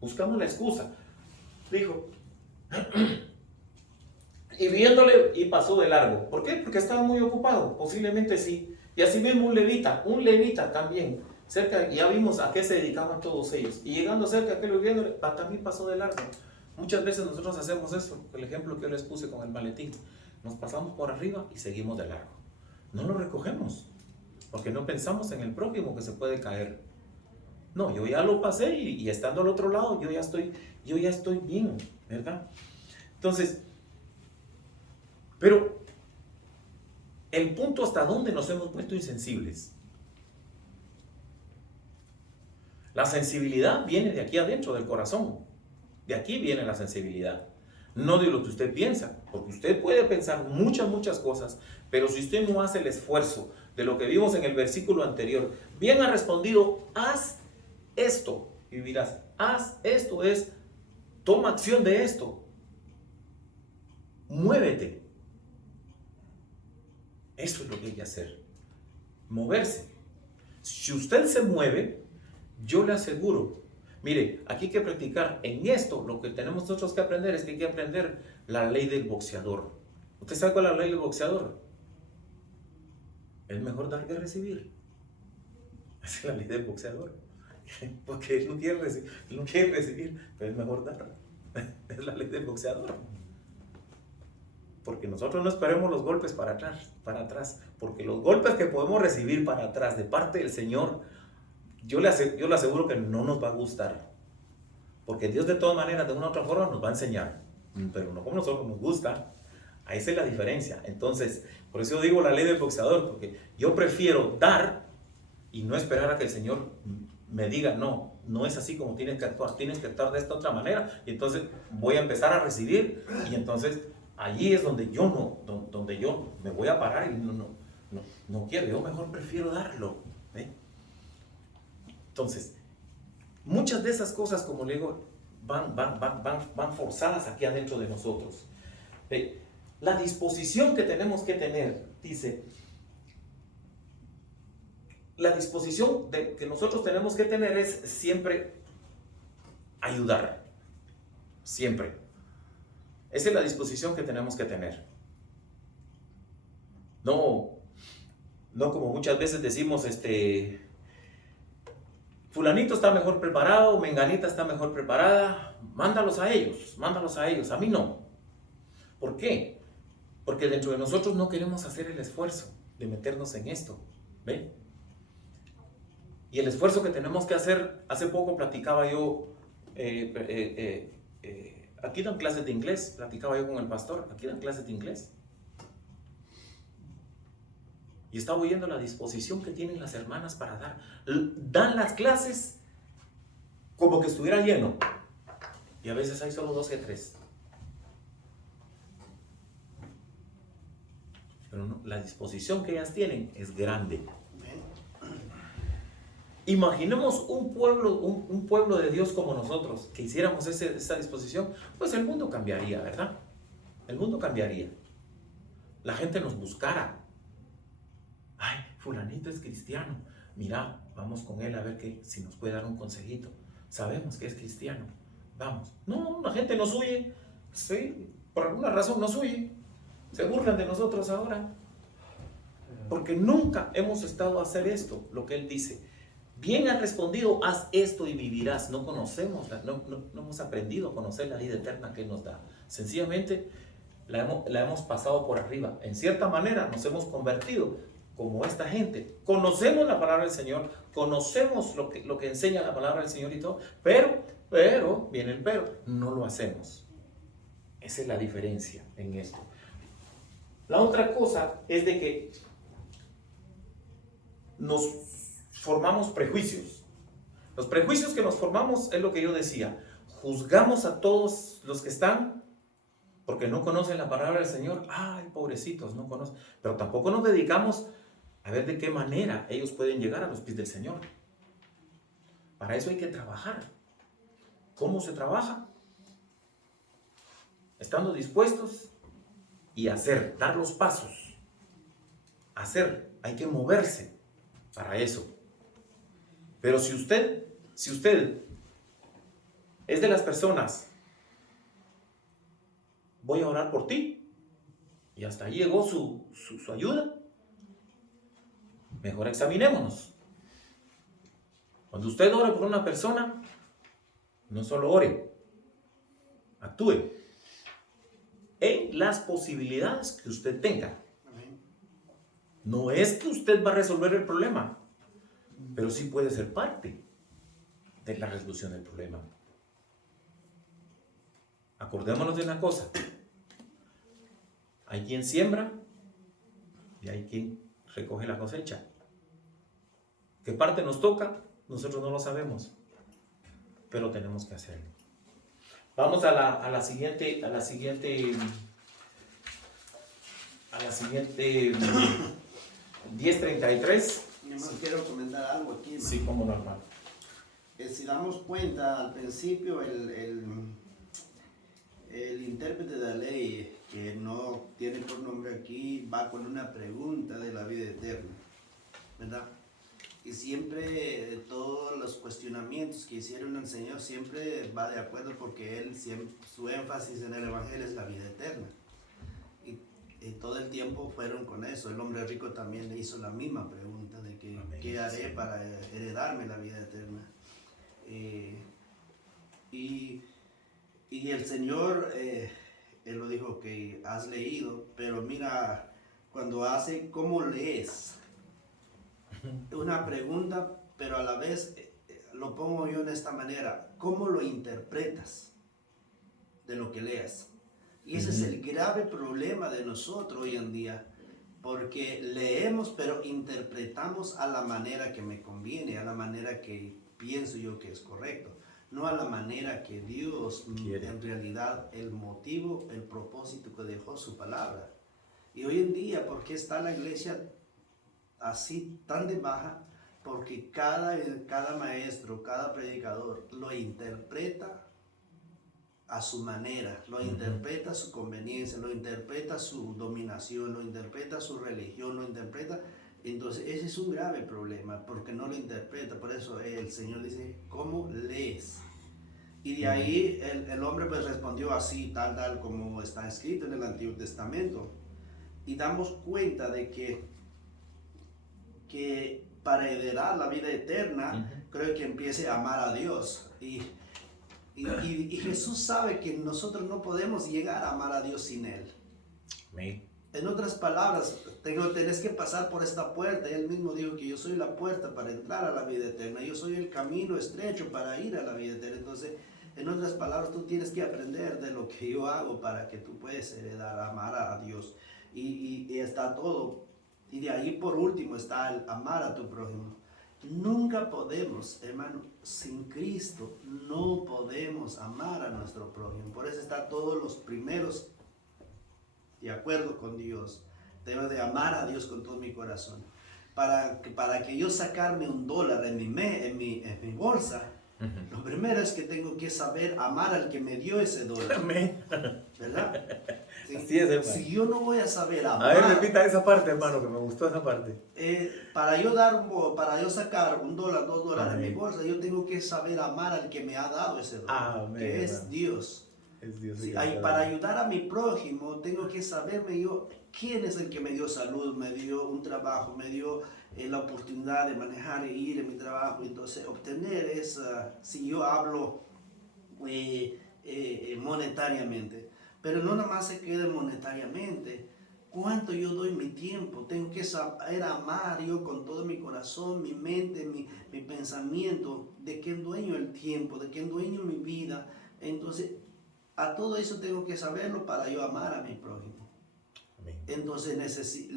Buscamos la excusa. Dijo, y viéndole, y pasó de largo. ¿Por qué? Porque estaba muy ocupado, posiblemente sí. Y así mismo un levita también, cerca, ya vimos a qué se dedicaban todos ellos. Y llegando cerca, que lo viéndole, también pasó de largo. Muchas veces nosotros hacemos eso, el ejemplo que yo les puse con el maletín. Nos pasamos por arriba y seguimos de largo. No lo recogemos. porque no pensamos en el prójimo que se puede caer. No, yo ya lo pasé y estando al otro lado, yo ya estoy bien, ¿verdad? Entonces, pero el punto hasta dónde nos hemos vuelto insensibles. La sensibilidad viene de aquí adentro del corazón. De aquí viene la sensibilidad. No de lo que usted piensa, porque usted puede pensar muchas cosas, pero si usted no hace el esfuerzo de lo que vimos en el versículo anterior, bien ha respondido, haz esto y vivirás. Haz esto es, toma acción de esto. Muévete. Eso es lo que hay que hacer. Moverse. Si usted se mueve, yo le aseguro, mire, aquí hay que practicar en esto. Lo que tenemos nosotros que aprender es que hay que aprender la ley del boxeador. ¿Usted sabe cuál es la ley del boxeador? Es mejor dar que recibir. Esa es la ley del boxeador. Porque él no quiere recibir, pero es mejor dar. Es la ley del boxeador. Porque nosotros no esperemos los golpes para atrás, porque los golpes que podemos recibir para atrás de parte del Señor, yo le aseguro que no nos va a gustar, porque Dios de todas maneras, de una u otra forma, nos va a enseñar, pero no como nosotros nos gusta. Ahí esa es la diferencia. Entonces, por eso digo la ley del boxeador, porque yo prefiero dar y no esperar a que el Señor me diga, no es así como tienes que actuar de esta otra manera, y entonces voy a empezar a recibir, y entonces allí es donde yo me voy a parar y no quiero, yo mejor prefiero darlo. Entonces, muchas de esas cosas, como le digo, van forzadas aquí adentro de nosotros. La disposición que tenemos que tener, dice, la disposición que nosotros tenemos que tener es siempre ayudar, siempre. Esa es la disposición que tenemos que tener. No como muchas veces decimos, fulanito está mejor preparado, menganita está mejor preparada, mándalos a ellos, a mí no. ¿Por qué? Porque dentro de nosotros no queremos hacer el esfuerzo de meternos en esto, ¿ve? Y el esfuerzo que tenemos que hacer, hace poco platicaba yo, aquí dan clases de inglés, platicaba yo con el pastor, aquí dan clases de inglés. Y estaba oyendo la disposición que tienen las hermanas para dar. Dan las clases como que estuviera lleno. Y a veces hay solo 2 o 3. Pero no, la disposición que ellas tienen es grande. Imaginemos un pueblo de Dios como nosotros, que hiciéramos esa disposición, pues el mundo cambiaría, ¿verdad? El mundo cambiaría. La gente nos buscara. Ay, fulanito es cristiano. Mira, vamos con él a ver si nos puede dar un consejito. Sabemos que es cristiano. Vamos. No, la gente nos huye. Sí, por alguna razón nos huye. Se burlan de nosotros ahora. Porque nunca hemos estado a hacer esto, lo que él dice. Bien has respondido, haz esto y vivirás. No conocemos, no hemos aprendido a conocer la vida eterna que él nos da. Sencillamente la hemos pasado por arriba. En cierta manera nos hemos convertido como esta gente. Conocemos la palabra del Señor, conocemos lo que enseña la palabra del Señor y todo, pero, viene el pero, no lo hacemos. Esa es la diferencia en esto. La otra cosa es de que nos formamos prejuicios. Los prejuicios que nos formamos es lo que yo decía. Juzgamos a todos los que están porque no conocen la palabra del Señor. Ay, pobrecitos, no conocen. Pero tampoco nos dedicamos a ver de qué manera ellos pueden llegar a los pies del Señor. Para eso hay que trabajar. ¿Cómo se trabaja? Estando dispuestos y hacer, dar los pasos. Hacer, hay que moverse para eso. Pero si usted es de las personas, voy a orar por ti, y hasta ahí llegó su ayuda, mejor examinémonos. Cuando usted ore por una persona, no solo ore, actúe en las posibilidades que usted tenga. No es que usted va a resolver el problema, pero sí puede ser parte de la resolución del problema. Acordémonos de una cosa. Hay quien siembra y hay quien recoge la cosecha. ¿Qué parte nos toca? Nosotros no lo sabemos, pero tenemos que hacerlo. Vamos a la siguiente 10:33. Yo más quiero comentar algo aquí, hermano. Sí, como normal. Si damos cuenta, al principio el intérprete de la ley, que no tiene por nombre aquí, va con una pregunta de la vida eterna, ¿verdad? Y siempre todos los cuestionamientos que hicieron al Señor siempre va de acuerdo, porque él siempre, su énfasis en el Evangelio es la vida eterna. Y todo el tiempo fueron con eso. El hombre rico también le hizo la misma pregunta de que, ¿qué haré para heredarme la vida eterna? Y el Señor, Él lo dijo que has leído, pero mira, cuando hace, ¿cómo lees? Una pregunta, pero a la vez lo pongo yo en esta manera, ¿cómo lo interpretas de lo que leas? Y ese es el grave problema de nosotros hoy en día, porque leemos pero interpretamos a la manera que me conviene, a la manera que pienso yo que es correcto, no a la manera que Dios quiere. En realidad el motivo, el propósito que dejó su palabra. Y hoy en día, ¿por qué está la iglesia así tan de baja? Porque cada maestro, cada predicador lo interpreta a su manera, lo interpreta a su conveniencia, lo interpreta a su dominación, lo interpreta a su religión, lo interpreta. Entonces ese es un grave problema, porque no lo interpreta. Por eso el Señor dice, ¿cómo lees? Y de ahí el hombre pues respondió así, tal como está escrito en el Antiguo Testamento. Y damos cuenta de que para heredar la vida eterna, creo que empiece a amar a Dios. Y Jesús sabe que nosotros no podemos llegar a amar a Dios sin Él. Amén. En otras palabras, tenés que pasar por esta puerta. Él mismo dijo que yo soy la puerta para entrar a la vida eterna. Yo soy el camino estrecho para ir a la vida eterna. Entonces, en otras palabras, tú tienes que aprender de lo que yo hago para que tú puedas heredar, amar a Dios. Y está todo. Y de ahí por último está el amar a tu prójimo. Nunca podemos, hermano, sin Cristo, no podemos amar a nuestro prójimo. Por eso está todos los primeros de acuerdo con Dios. Debo de amar a Dios con todo mi corazón. Para que yo sacarme $1 en mi bolsa, lo primero es que tengo que saber amar al que me dio ese $1. Amén. ¿Verdad? ¿Sí? Así es, hermano. Si yo no voy a saber amar. A ver, repita esa parte, hermano, que me gustó esa parte. Para yo sacar $1, $2 en mi bolsa, yo tengo que saber amar al que me ha dado ese $1, Amén, que es hermano. Dios. Es Dios. Sí, para ayudar a mi prójimo, tengo que saberme yo quién es el que me dio salud, me dio un trabajo, me dio la oportunidad de manejar e ir en mi trabajo. Entonces, obtener esa, si yo hablo monetariamente, pero no nada más se quede monetariamente. ¿Cuánto yo doy mi tiempo? Tengo que saber amar yo con todo mi corazón, mi mente, mi pensamiento, de quién dueño el tiempo, de quién dueño mi vida. Entonces, a todo eso tengo que saberlo para yo amar a mi prójimo. Amén. Entonces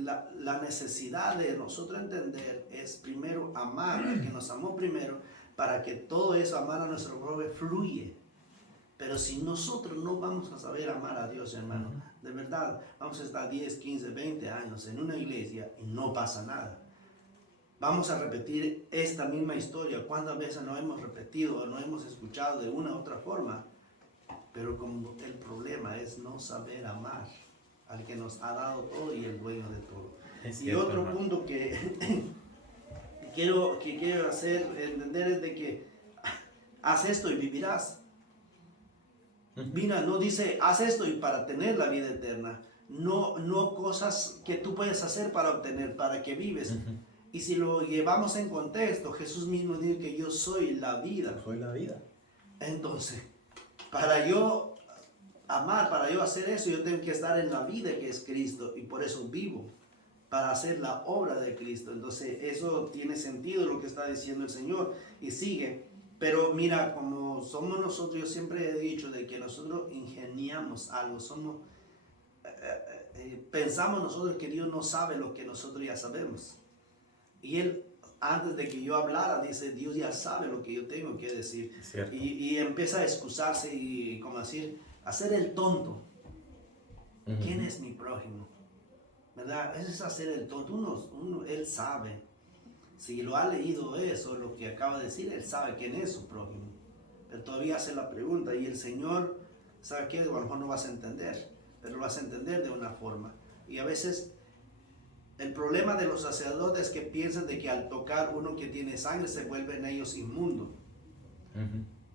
la necesidad de nosotros entender es primero amar al que nos amó primero, para que todo eso, amar a nuestro prójimo, fluye. Pero si nosotros no vamos a saber amar a Dios, hermano, de verdad, vamos a estar 10, 15, 20 años en una iglesia y no pasa nada. Vamos a repetir esta misma historia. ¿Cuántas veces no hemos repetido o no hemos escuchado de una u otra forma? Pero como el problema es no saber amar al que nos ha dado todo y el dueño de todo. Es Y cierto, otro hermano. punto que quiero hacer entender es de que haz esto y vivirás. Mira, no dice haz esto y para tener la vida eterna. No cosas que tú puedes hacer para obtener, para que vives. Y si lo llevamos en contexto, Jesús mismo dice que yo soy la vida. Soy la vida. Entonces, para yo amar, para yo hacer eso, yo tengo que estar en la vida que es Cristo, y por eso vivo. para hacer la obra de Cristo. Entonces eso tiene sentido lo que está diciendo el Señor y sigue. Pero mira, como somos nosotros, yo siempre he dicho de que nosotros ingeniamos algo, pensamos nosotros que Dios no sabe lo que nosotros ya sabemos. Y Él, antes de que yo hablara, dice, Dios ya sabe lo que yo tengo que decir. Y empieza a excusarse y, como decir, hacer el tonto. ¿Quién es mi prójimo? ¿Verdad? Eso es hacer el tonto. Él sabe. Si lo ha leído eso, lo que acaba de decir, él sabe quién es su prójimo. Pero todavía hace la pregunta y el Señor, ¿sabe qué? A lo mejor no vas a entender, pero lo vas a entender de una forma. Y a veces el problema de los sacerdotes es que piensan de que al tocar uno que tiene sangre se vuelven ellos inmundos.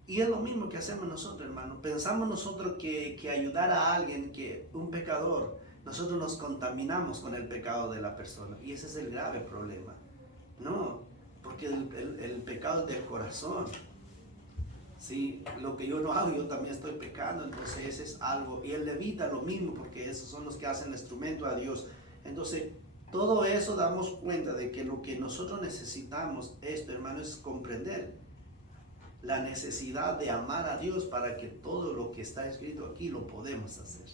Y es lo mismo que hacemos nosotros, hermano. Pensamos nosotros que ayudar a alguien, que un pecador, nosotros nos contaminamos con el pecado de la persona. Y ese es el grave problema. No, porque el pecado es del corazón. Sí, lo que yo no hago, yo también estoy pecando, entonces ese es algo. Y el levita lo mismo, porque esos son los que hacen el instrumento a Dios. Entonces, todo eso damos cuenta de que lo que nosotros necesitamos, esto, hermano, es comprender la necesidad de amar a Dios para que todo lo que está escrito aquí lo podemos hacer.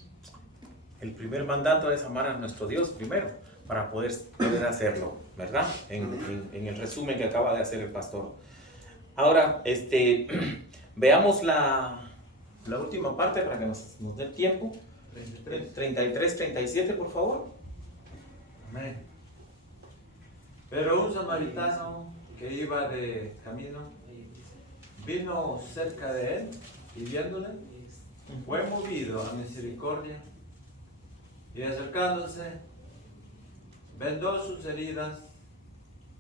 El primer mandato es amar a nuestro Dios primero, para poder hacerlo, ¿verdad? En el resumen que acaba de hacer el pastor. Ahora, veamos la última parte para que nos dé tiempo. 33, 37, por favor. Amén. Pero un samaritano que iba de camino vino cerca de él y viéndole fue movido a misericordia y acercándose vendó sus heridas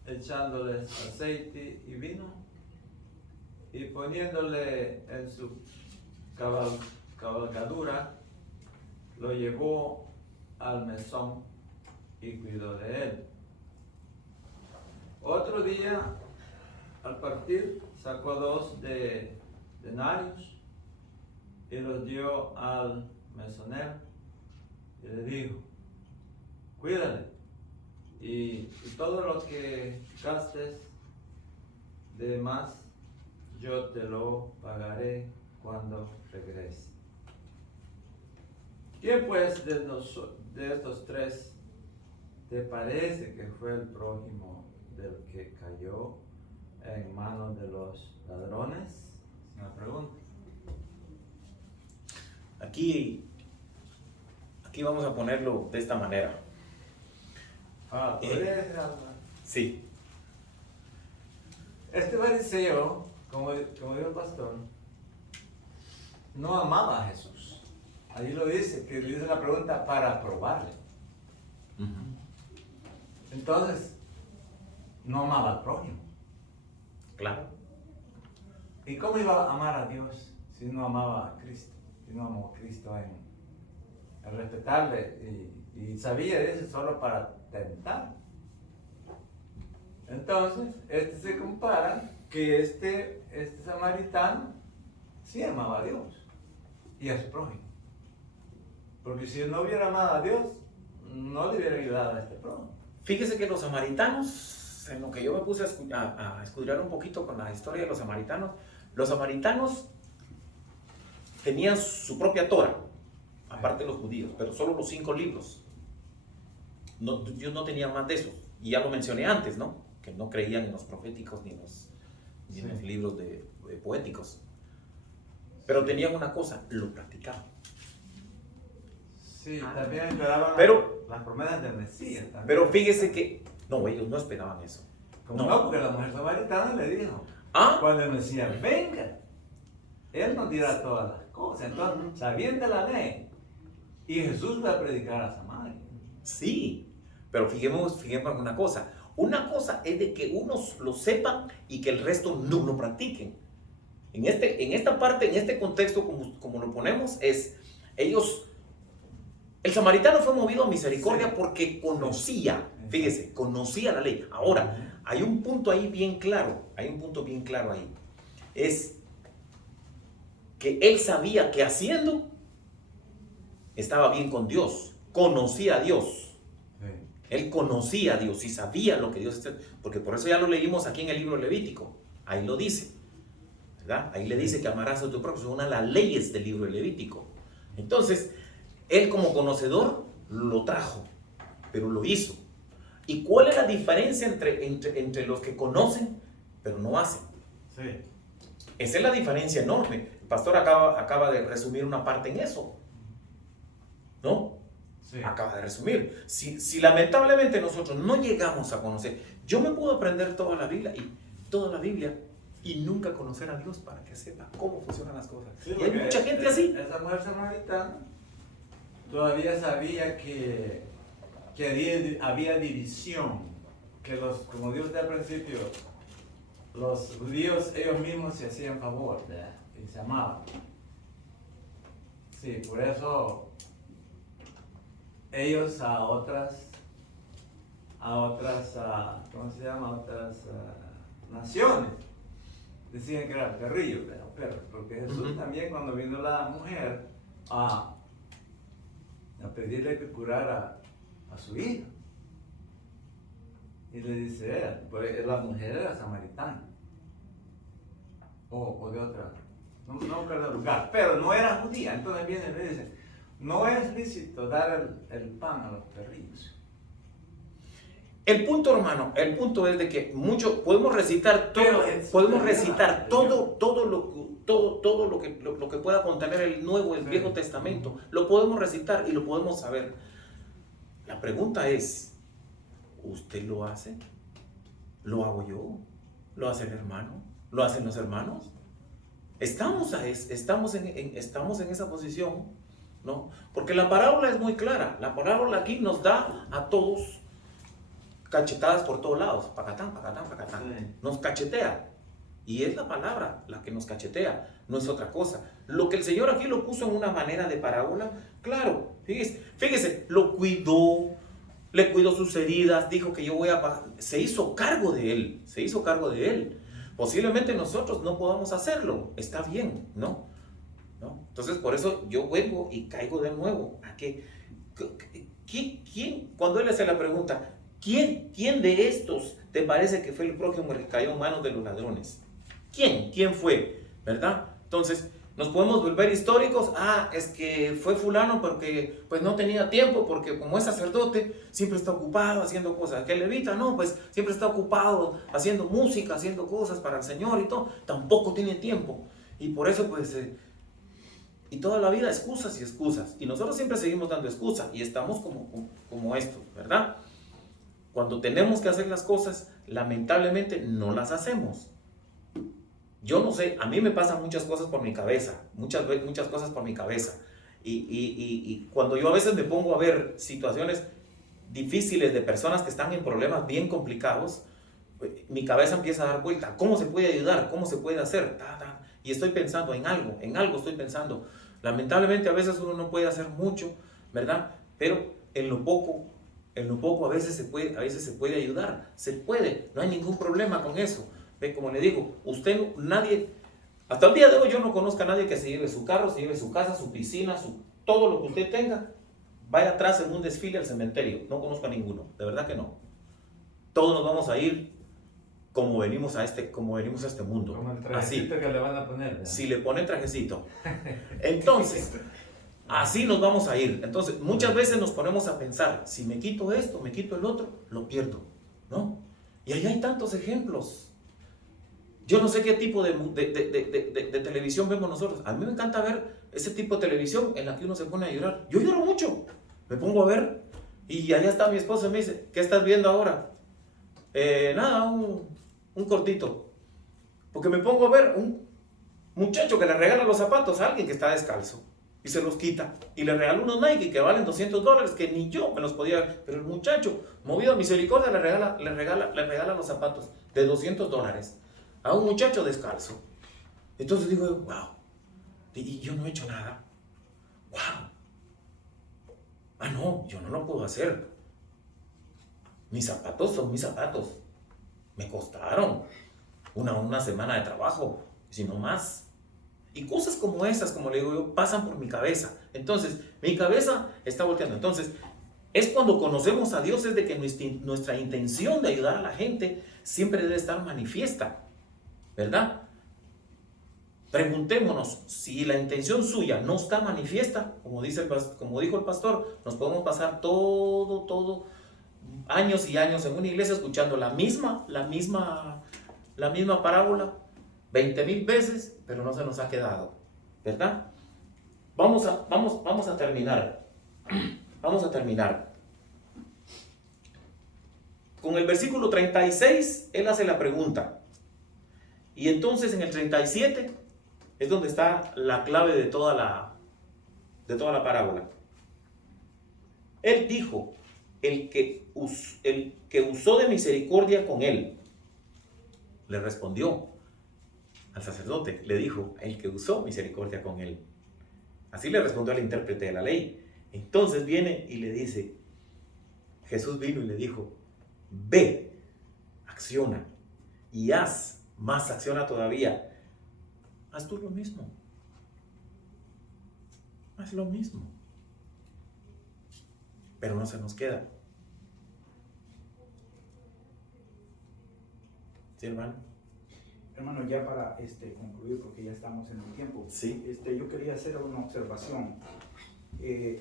echándoles aceite y vino y poniéndole en su cabalgadura lo llevó al mesón y cuidó de él. Otro día, al partir, sacó 2 denarios y los dio al mesonero y le dijo, cuídale y todo lo que gastes de más yo te lo pagaré cuando regrese. ¿Quién pues de estos 3 te parece que fue el prójimo del que cayó en manos de los ladrones? Es una pregunta. Aquí vamos a ponerlo de esta manera. ¿Podría decir algo? Sí. Este fariseo, como dijo el pastor, no amaba a Jesús. Ahí lo dice, que le hizo la pregunta para probarle. Entonces, no amaba al prójimo. Claro. ¿Y cómo iba a amar a Dios si no amaba a Cristo? Si no amó a Cristo en respetarle y sabía de eso solo para tentar. Entonces, se compara que este samaritano sí amaba a Dios y a su prójimo. Porque si no hubiera amado a Dios, no le hubiera ayudado a este prójimo. Fíjese que los samaritanos, en lo que yo me puse a escudriñar un poquito con la historia de los samaritanos tenían su propia Torah, aparte de los judíos, pero solo los 5 libros. No, Dios no tenía más de eso. Y ya lo mencioné antes, ¿no? Que no creían en los proféticos ni en los libros de poéticos. Pero tenían una cosa, lo practicaban. Sí, también esperaban las promesas del Mesías. También. Pero fíjese que, no, ellos no esperaban eso. No, porque la mujer samaritana le dijo, cuando el Mesías venga, Él nos dirá todas las cosas. Entonces, sabiendo la ley, y Jesús va a predicar a Samaria. Sí, pero fijemos en una cosa. Una cosa es de que unos lo sepan y que el resto no lo practiquen. En esta parte, en este contexto, como lo ponemos, el samaritano fue movido a misericordia porque conocía, fíjese, conocía la ley. Ahora, hay un punto ahí bien claro, ahí. Es que él sabía que haciendo estaba bien con Dios, conocía a Dios. Él conocía a Dios y sabía lo que Dios está, porque por eso ya lo leímos aquí en el libro Levítico. Ahí lo dice, ¿verdad? Ahí le dice que amarás a tu prójimo, es una de las leyes del libro Levítico. Entonces, él como conocedor lo trajo, pero lo hizo. ¿Y cuál es la diferencia entre los que conocen, pero no hacen? Sí. Esa es la diferencia enorme. El pastor acaba de resumir una parte en eso, ¿no? Sí. Acaba de resumir. Si lamentablemente nosotros no llegamos a conocer, yo me puedo aprender toda la Biblia y nunca conocer a Dios para que sepa cómo funcionan las cosas. Sí, Y hay porque mucha gente así. Esa mujer samaritana todavía sabía que había división, que como Dios al principio, los judíos ellos mismos se hacían favor, ¿verdad? Y se amaban. Sí, por eso ellos a otras ¿cómo se llama? Otras naciones decían que eran perrillos, ¿verdad? Perros, porque Jesús también cuando vino la mujer a pedirle que curara a su hija, y le dice, pues la mujer era samaritana, o de otra, no recuerdo el lugar, pero no era judía. Entonces viene y le dice, no es lícito dar el pan a los perrillos. El punto, hermano, el punto es de que podemos recitar todo lo que pueda contener el Nuevo y el Viejo Testamento. Lo podemos recitar y lo podemos saber. La pregunta es, ¿usted lo hace? ¿Lo hago yo? ¿Lo hace el hermano? ¿Lo hacen los hermanos? Estamos en esa posición, ¿no? Porque la parábola es muy clara. La parábola aquí nos da a todos cachetadas por todos lados, pacatán, pacatán, pacatán. Sí. Nos cachetea. Y es la palabra la que nos cachetea, no es otra cosa. Lo que el Señor aquí lo puso en una manera de parábola, claro, fíjese, lo cuidó, le cuidó sus heridas, dijo que yo voy a pagar, se hizo cargo de él. Posiblemente nosotros no podamos hacerlo, está bien, ¿no? Entonces por eso yo vuelvo y caigo de nuevo a que, ¿quién? Cuando él le hace la pregunta, ¿quién de estos te parece que fue el prójimo que cayó en manos de los ladrones? ¿Quién fue? ¿Verdad? Entonces, nos podemos volver históricos. Es que fue fulano porque pues no tenía tiempo, porque como es sacerdote, siempre está ocupado haciendo cosas. Que levita, no, pues siempre está ocupado haciendo música, haciendo cosas para el Señor y todo. Tampoco tiene tiempo. Y por eso pues, y toda la vida excusas y excusas. Y nosotros siempre seguimos dando excusas y estamos como esto, ¿verdad? Cuando tenemos que hacer las cosas, lamentablemente no las hacemos. Yo no sé, a mí me pasan muchas cosas por mi cabeza, muchas cosas por mi cabeza. Y cuando yo a veces me pongo a ver situaciones difíciles de personas que están en problemas bien complicados, mi cabeza empieza a dar vuelta. ¿Cómo se puede ayudar? ¿Cómo se puede hacer? Y estoy pensando en algo estoy pensando. Lamentablemente a veces uno no puede hacer mucho, ¿verdad? Pero en lo poco a veces se puede ayudar, se puede, no hay ningún problema con eso. Ve, como le digo, nadie, hasta el día de hoy yo no conozco a nadie que se lleve su carro, se lleve su casa, su piscina, todo lo que usted tenga, vaya atrás en un desfile al cementerio. No conozco a ninguno, de verdad que no. Todos nos vamos a ir como venimos a este mundo. Como el trajecito así, que le van a poner, ¿verdad? si le ponen trajecito. Entonces, así nos vamos a ir. Entonces, muchas veces nos ponemos a pensar, si me quito esto, me quito el otro, lo pierdo, ¿no? Y ahí hay tantos ejemplos. Yo no sé qué tipo de televisión vemos nosotros. A mí me encanta ver ese tipo de televisión en la que uno se pone a llorar. Yo lloro mucho. Me pongo a ver y allá está mi esposa y me dice, ¿qué estás viendo ahora? Nada, un cortito. Porque me pongo a ver un muchacho que le regala los zapatos a alguien que está descalzo y se los quita y le regala unos Nike que valen $200 que ni yo me los podía, pero el muchacho movido a misericordia le regala los zapatos de $200 a un muchacho descalzo. Entonces digo, wow, y yo no he hecho nada. Wow. No, yo no lo puedo hacer. Mis zapatos son mis zapatos. Me costaron una semana de trabajo, si no más. Y cosas como esas, como le digo yo, pasan por mi cabeza. Entonces, mi cabeza está volteando. Entonces, Es cuando conocemos a Dios, es de que nuestra intención de ayudar a la gente siempre debe estar manifiesta, ¿verdad? Preguntémonos, si la intención suya no está manifiesta, como dijo el pastor, nos podemos pasar todo años y años en una iglesia escuchando la misma parábola 20,000 veces, pero no se nos ha quedado, ¿verdad? Vamos a terminar. Vamos a terminar. Con el versículo 36, él hace la pregunta. Y entonces en el 37 es donde está la clave de toda la parábola. Él dijo, el que usó de misericordia con él, le respondió al sacerdote, le dijo, el que usó misericordia con él. Así le respondió al intérprete de la ley. Entonces viene y le dice, Jesús vino y le dijo, ve, acciona y haz, más acciona todavía, haz tú lo mismo, haz lo mismo, pero no se nos queda. ¿Sí, hermano? Hermano, ya para concluir, porque ya estamos en el tiempo, Sí. Yo quería hacer una observación y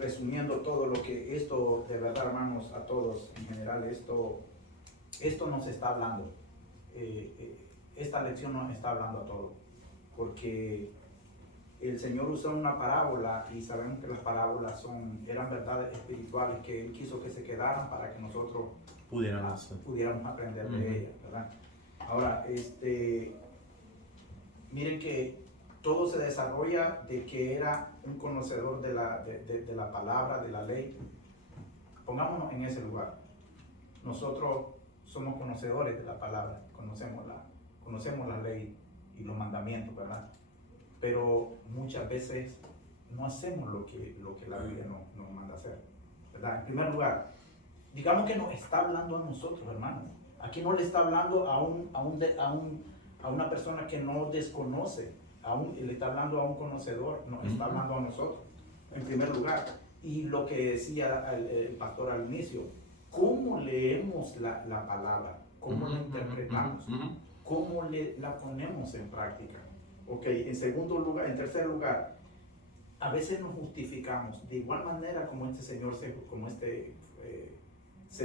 resumiendo todo lo que esto, de verdad, hermanos, a todos en general, esto nos está hablando. Esta lección nos está hablando a todos, porque el Señor usó una parábola y sabemos que las parábolas eran verdades espirituales que Él quiso que se quedaran para que nosotros pudiéramos aprender de ellas, ¿verdad? Ahora, miren que todo se desarrolla de que era un conocedor de la palabra, de la ley. Pongámonos en ese lugar. Nosotros somos conocedores de la palabra, conocemos la ley y los mandamientos, ¿verdad? Pero muchas veces no hacemos lo que la Biblia nos manda hacer, ¿verdad? En primer lugar, digamos que nos está hablando a nosotros, hermanos. Aquí no le está hablando a una persona que no desconoce, le está hablando a un conocedor, nos está hablando a nosotros, en primer lugar. Y lo que decía el pastor al inicio, ¿cómo leemos la palabra? ¿Cómo la interpretamos? ¿Cómo la ponemos en práctica? Ok, en tercer lugar, a veces nos justificamos de igual manera como este señor se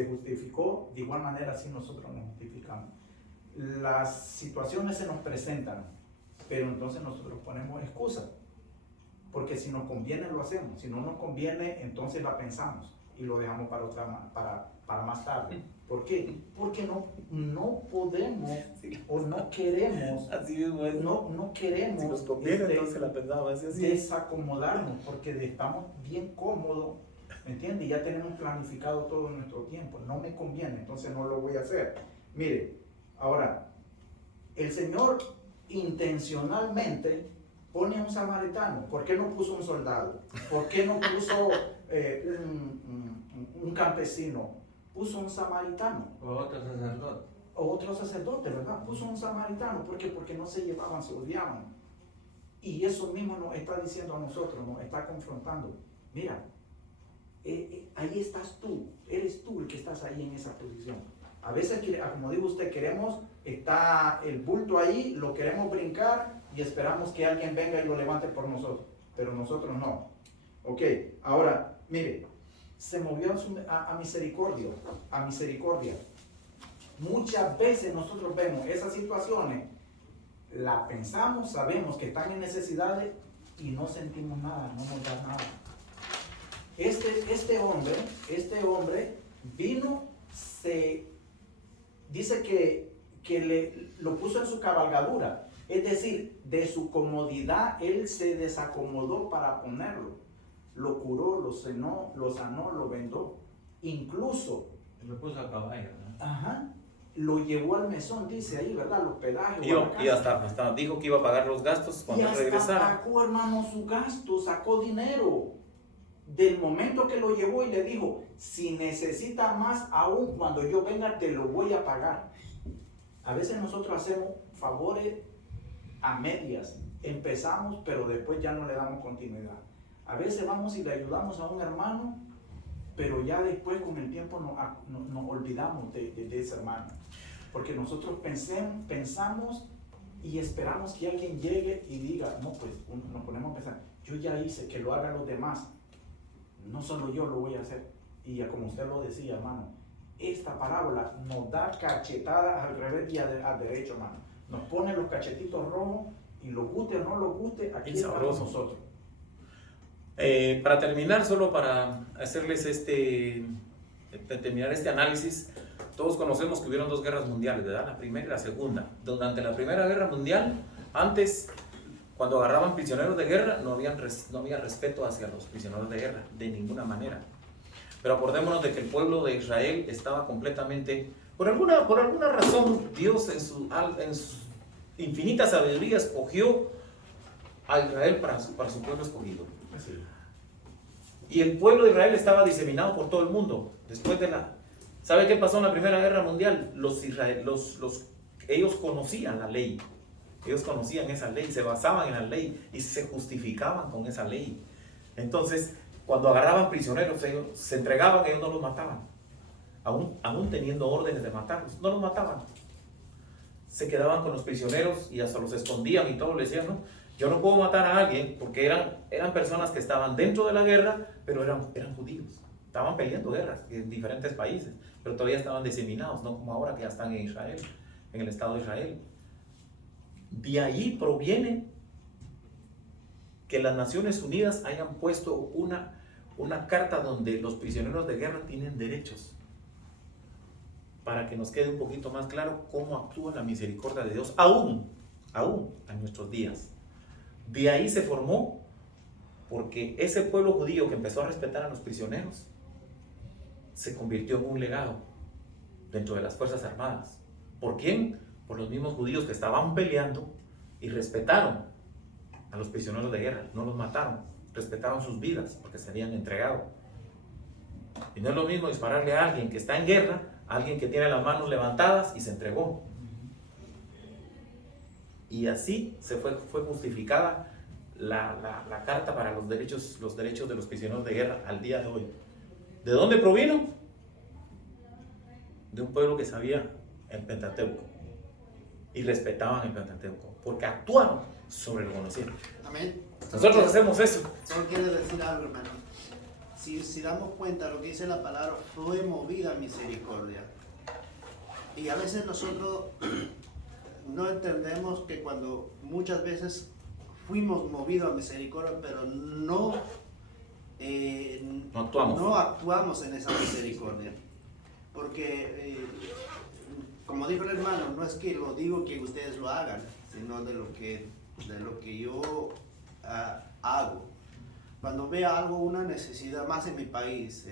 justificó, de igual manera así nosotros nos justificamos. Las situaciones se nos presentan, pero entonces nosotros ponemos excusas, porque si nos conviene lo hacemos, si no nos conviene entonces la pensamos y lo dejamos para más tarde. ¿Por qué? Porque no podemos o no queremos, Así mismo es. no queremos Si nos conviene, entonces la pensamos así. desacomodarnos, porque estamos bien cómodos, ¿me entiendes? Ya tenemos planificado todo nuestro tiempo. No me conviene, entonces no lo voy a hacer. Mire, ahora, el Señor intencionalmente pone a un samaritano. ¿Por qué no puso un soldado? ¿Por qué no puso un campesino? Puso un samaritano. O otro sacerdote, ¿verdad? Puso un samaritano. ¿Por qué? Porque no se llevaban, se odiaban. Y eso mismo nos está diciendo a nosotros, nos está confrontando. Mira, ahí estás tú, eres tú el que estás ahí en esa posición. A veces, como digo usted, está el bulto ahí, lo queremos brincar y esperamos que alguien venga y lo levante por nosotros, pero nosotros no. Ok, ahora, mire, se movió a misericordia. Muchas veces nosotros vemos esas situaciones, la pensamos, sabemos que están en necesidades y no sentimos nada, no nos da nada. Este hombre vino, dice que lo puso en su cabalgadura, es decir, de su comodidad él se desacomodó para ponerlo, lo curó, lo sanó, lo vendó, incluso Lo puso a caballo, ¿no? ajá, lo llevó al mesón, dice ahí, ¿verdad? Los pedajes. Y hasta dijo que iba a pagar los gastos cuando él regresara. Sacó, hermano, su gasto, sacó dinero. Del momento que lo llevó y le dijo, si necesita más aún cuando yo venga te lo voy a pagar. A veces nosotros hacemos favores a medias, empezamos pero después ya no le damos continuidad. A veces vamos y le ayudamos a un hermano pero ya después con el tiempo nos olvidamos de ese hermano, porque nosotros pensamos y esperamos que alguien llegue y diga, no, pues nos ponemos a pensar, yo ya hice, que lo hagan los demás, no solo yo lo voy a hacer. Y ya como usted lo decía, hermano, esta parábola nos da cachetadas al revés y al derecho, hermano. Nos pone los cachetitos rojos y lo guste o no lo guste, aquí estamos nosotros. Para terminar, solo para hacerles terminar este análisis, todos conocemos que hubieron 2 guerras mundiales, ¿verdad? La primera y la segunda. Durante la Primera Guerra Mundial, antes, cuando agarraban prisioneros de guerra, no había respeto hacia los prisioneros de guerra, de ninguna manera. Pero acordémonos de que el pueblo de Israel estaba completamente, por alguna razón, Dios en su infinita sabiduría escogió a Israel para su pueblo escogido. Así. Y el pueblo de Israel estaba diseminado por todo el mundo. Después de ¿sabe qué pasó en la Primera Guerra Mundial? Ellos conocían la ley. Ellos conocían esa ley, se basaban en la ley y se justificaban con esa ley. Entonces, cuando agarraban prisioneros, ellos se entregaban, ellos no los mataban. Aún teniendo órdenes de matarlos, no los mataban. Se quedaban con los prisioneros y hasta los escondían y todo. Le decían, no, yo no puedo matar a alguien, porque eran personas que estaban dentro de la guerra, pero eran judíos. Estaban peleando guerras en diferentes países, pero todavía estaban diseminados, no como ahora que ya están en Israel, en el Estado de Israel. De ahí proviene que las Naciones Unidas hayan puesto una carta donde los prisioneros de guerra tienen derechos, para que nos quede un poquito más claro cómo actúa la misericordia de Dios, aún en nuestros días. De ahí se formó, porque ese pueblo judío que empezó a respetar a los prisioneros, se convirtió en un legado dentro de las Fuerzas Armadas. ¿Por quién? Por los mismos judíos que estaban peleando y respetaron a los prisioneros de guerra, no los mataron, respetaron sus vidas porque se habían entregado. Y no es lo mismo dispararle a alguien que está en guerra, a alguien que tiene las manos levantadas y se entregó. Y así fue justificada la carta para los derechos de los prisioneros de guerra al día de hoy. ¿De dónde provino? De un pueblo que sabía el Pentateuco y respetaban el Pentateuco, porque actuaron sobre lo conocido. Amén. Nosotros hacemos eso. Solo quiero decir algo, hermano. Si damos cuenta de lo que dice la palabra, fue movida a misericordia. Y a veces nosotros no entendemos que cuando muchas veces fuimos movidos a misericordia, pero no actuamos en esa misericordia. Porque, como dijo el hermano, no es que lo digo que ustedes lo hagan, sino de lo que yo hago. Cuando veo algo, una necesidad, más en mi país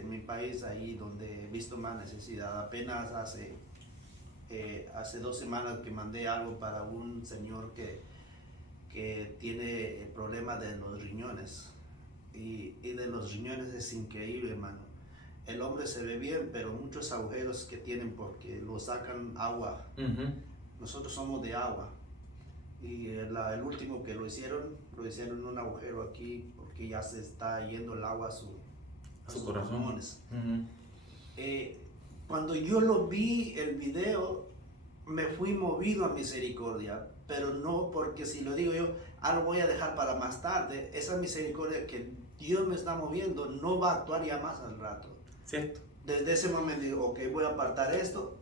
ahí donde he visto más necesidad, apenas hace 2 semanas que mandé algo para un señor que tiene el problema de los riñones. Y de los riñones es increíble, hermano. El hombre se ve bien, pero muchos agujeros que tienen porque lo sacan agua. Nosotros somos de agua. Y el último que lo hicieron un agujero aquí porque ya se está yendo el agua a sus pulmones. Cuando yo lo vi, el video, me fui movido a misericordia, pero no porque si lo digo yo, lo voy a dejar para más tarde. Esa misericordia que Dios me está moviendo no va a actuar ya más al rato. Cierto. Desde ese momento digo, ok, voy a apartar esto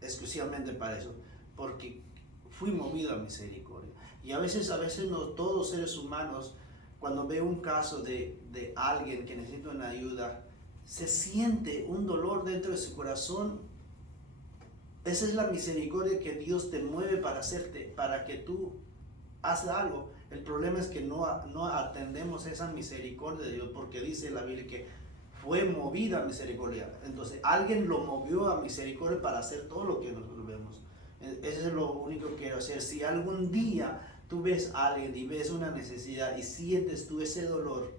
exclusivamente para eso, porque fui movido a misericordia. Y a veces no, todos seres humanos, cuando veo un caso de alguien que necesita una ayuda, se siente un dolor dentro de su corazón. Esa es la misericordia que Dios te mueve para que tú hagas algo. El problema es que no atendemos esa misericordia de Dios, porque dice la Biblia que fue movida a misericordia. Entonces alguien lo movió a misericordia para hacer todo lo que nosotros vemos. Eso es lo único que quiero hacer. Si algún día tú ves a alguien y ves una necesidad y sientes tú ese dolor,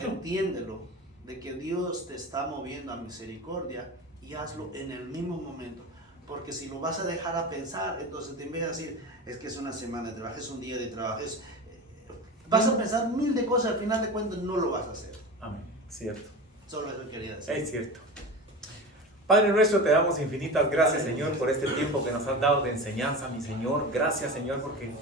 entiéndelo, de que Dios te está moviendo a misericordia, y hazlo en el mismo momento. Porque si lo vas a dejar a pensar, entonces te empiezas a decir, es que es una semana de trabajo, es un día de trabajo, vas a pensar 1000 de cosas, al final de cuentas no lo vas a hacer. Amén, cierto. Solo eso quería decir. Es cierto. Padre nuestro, te damos infinitas gracias, Señor, por este tiempo que nos has dado de enseñanza, mi Señor. Gracias, Señor, porque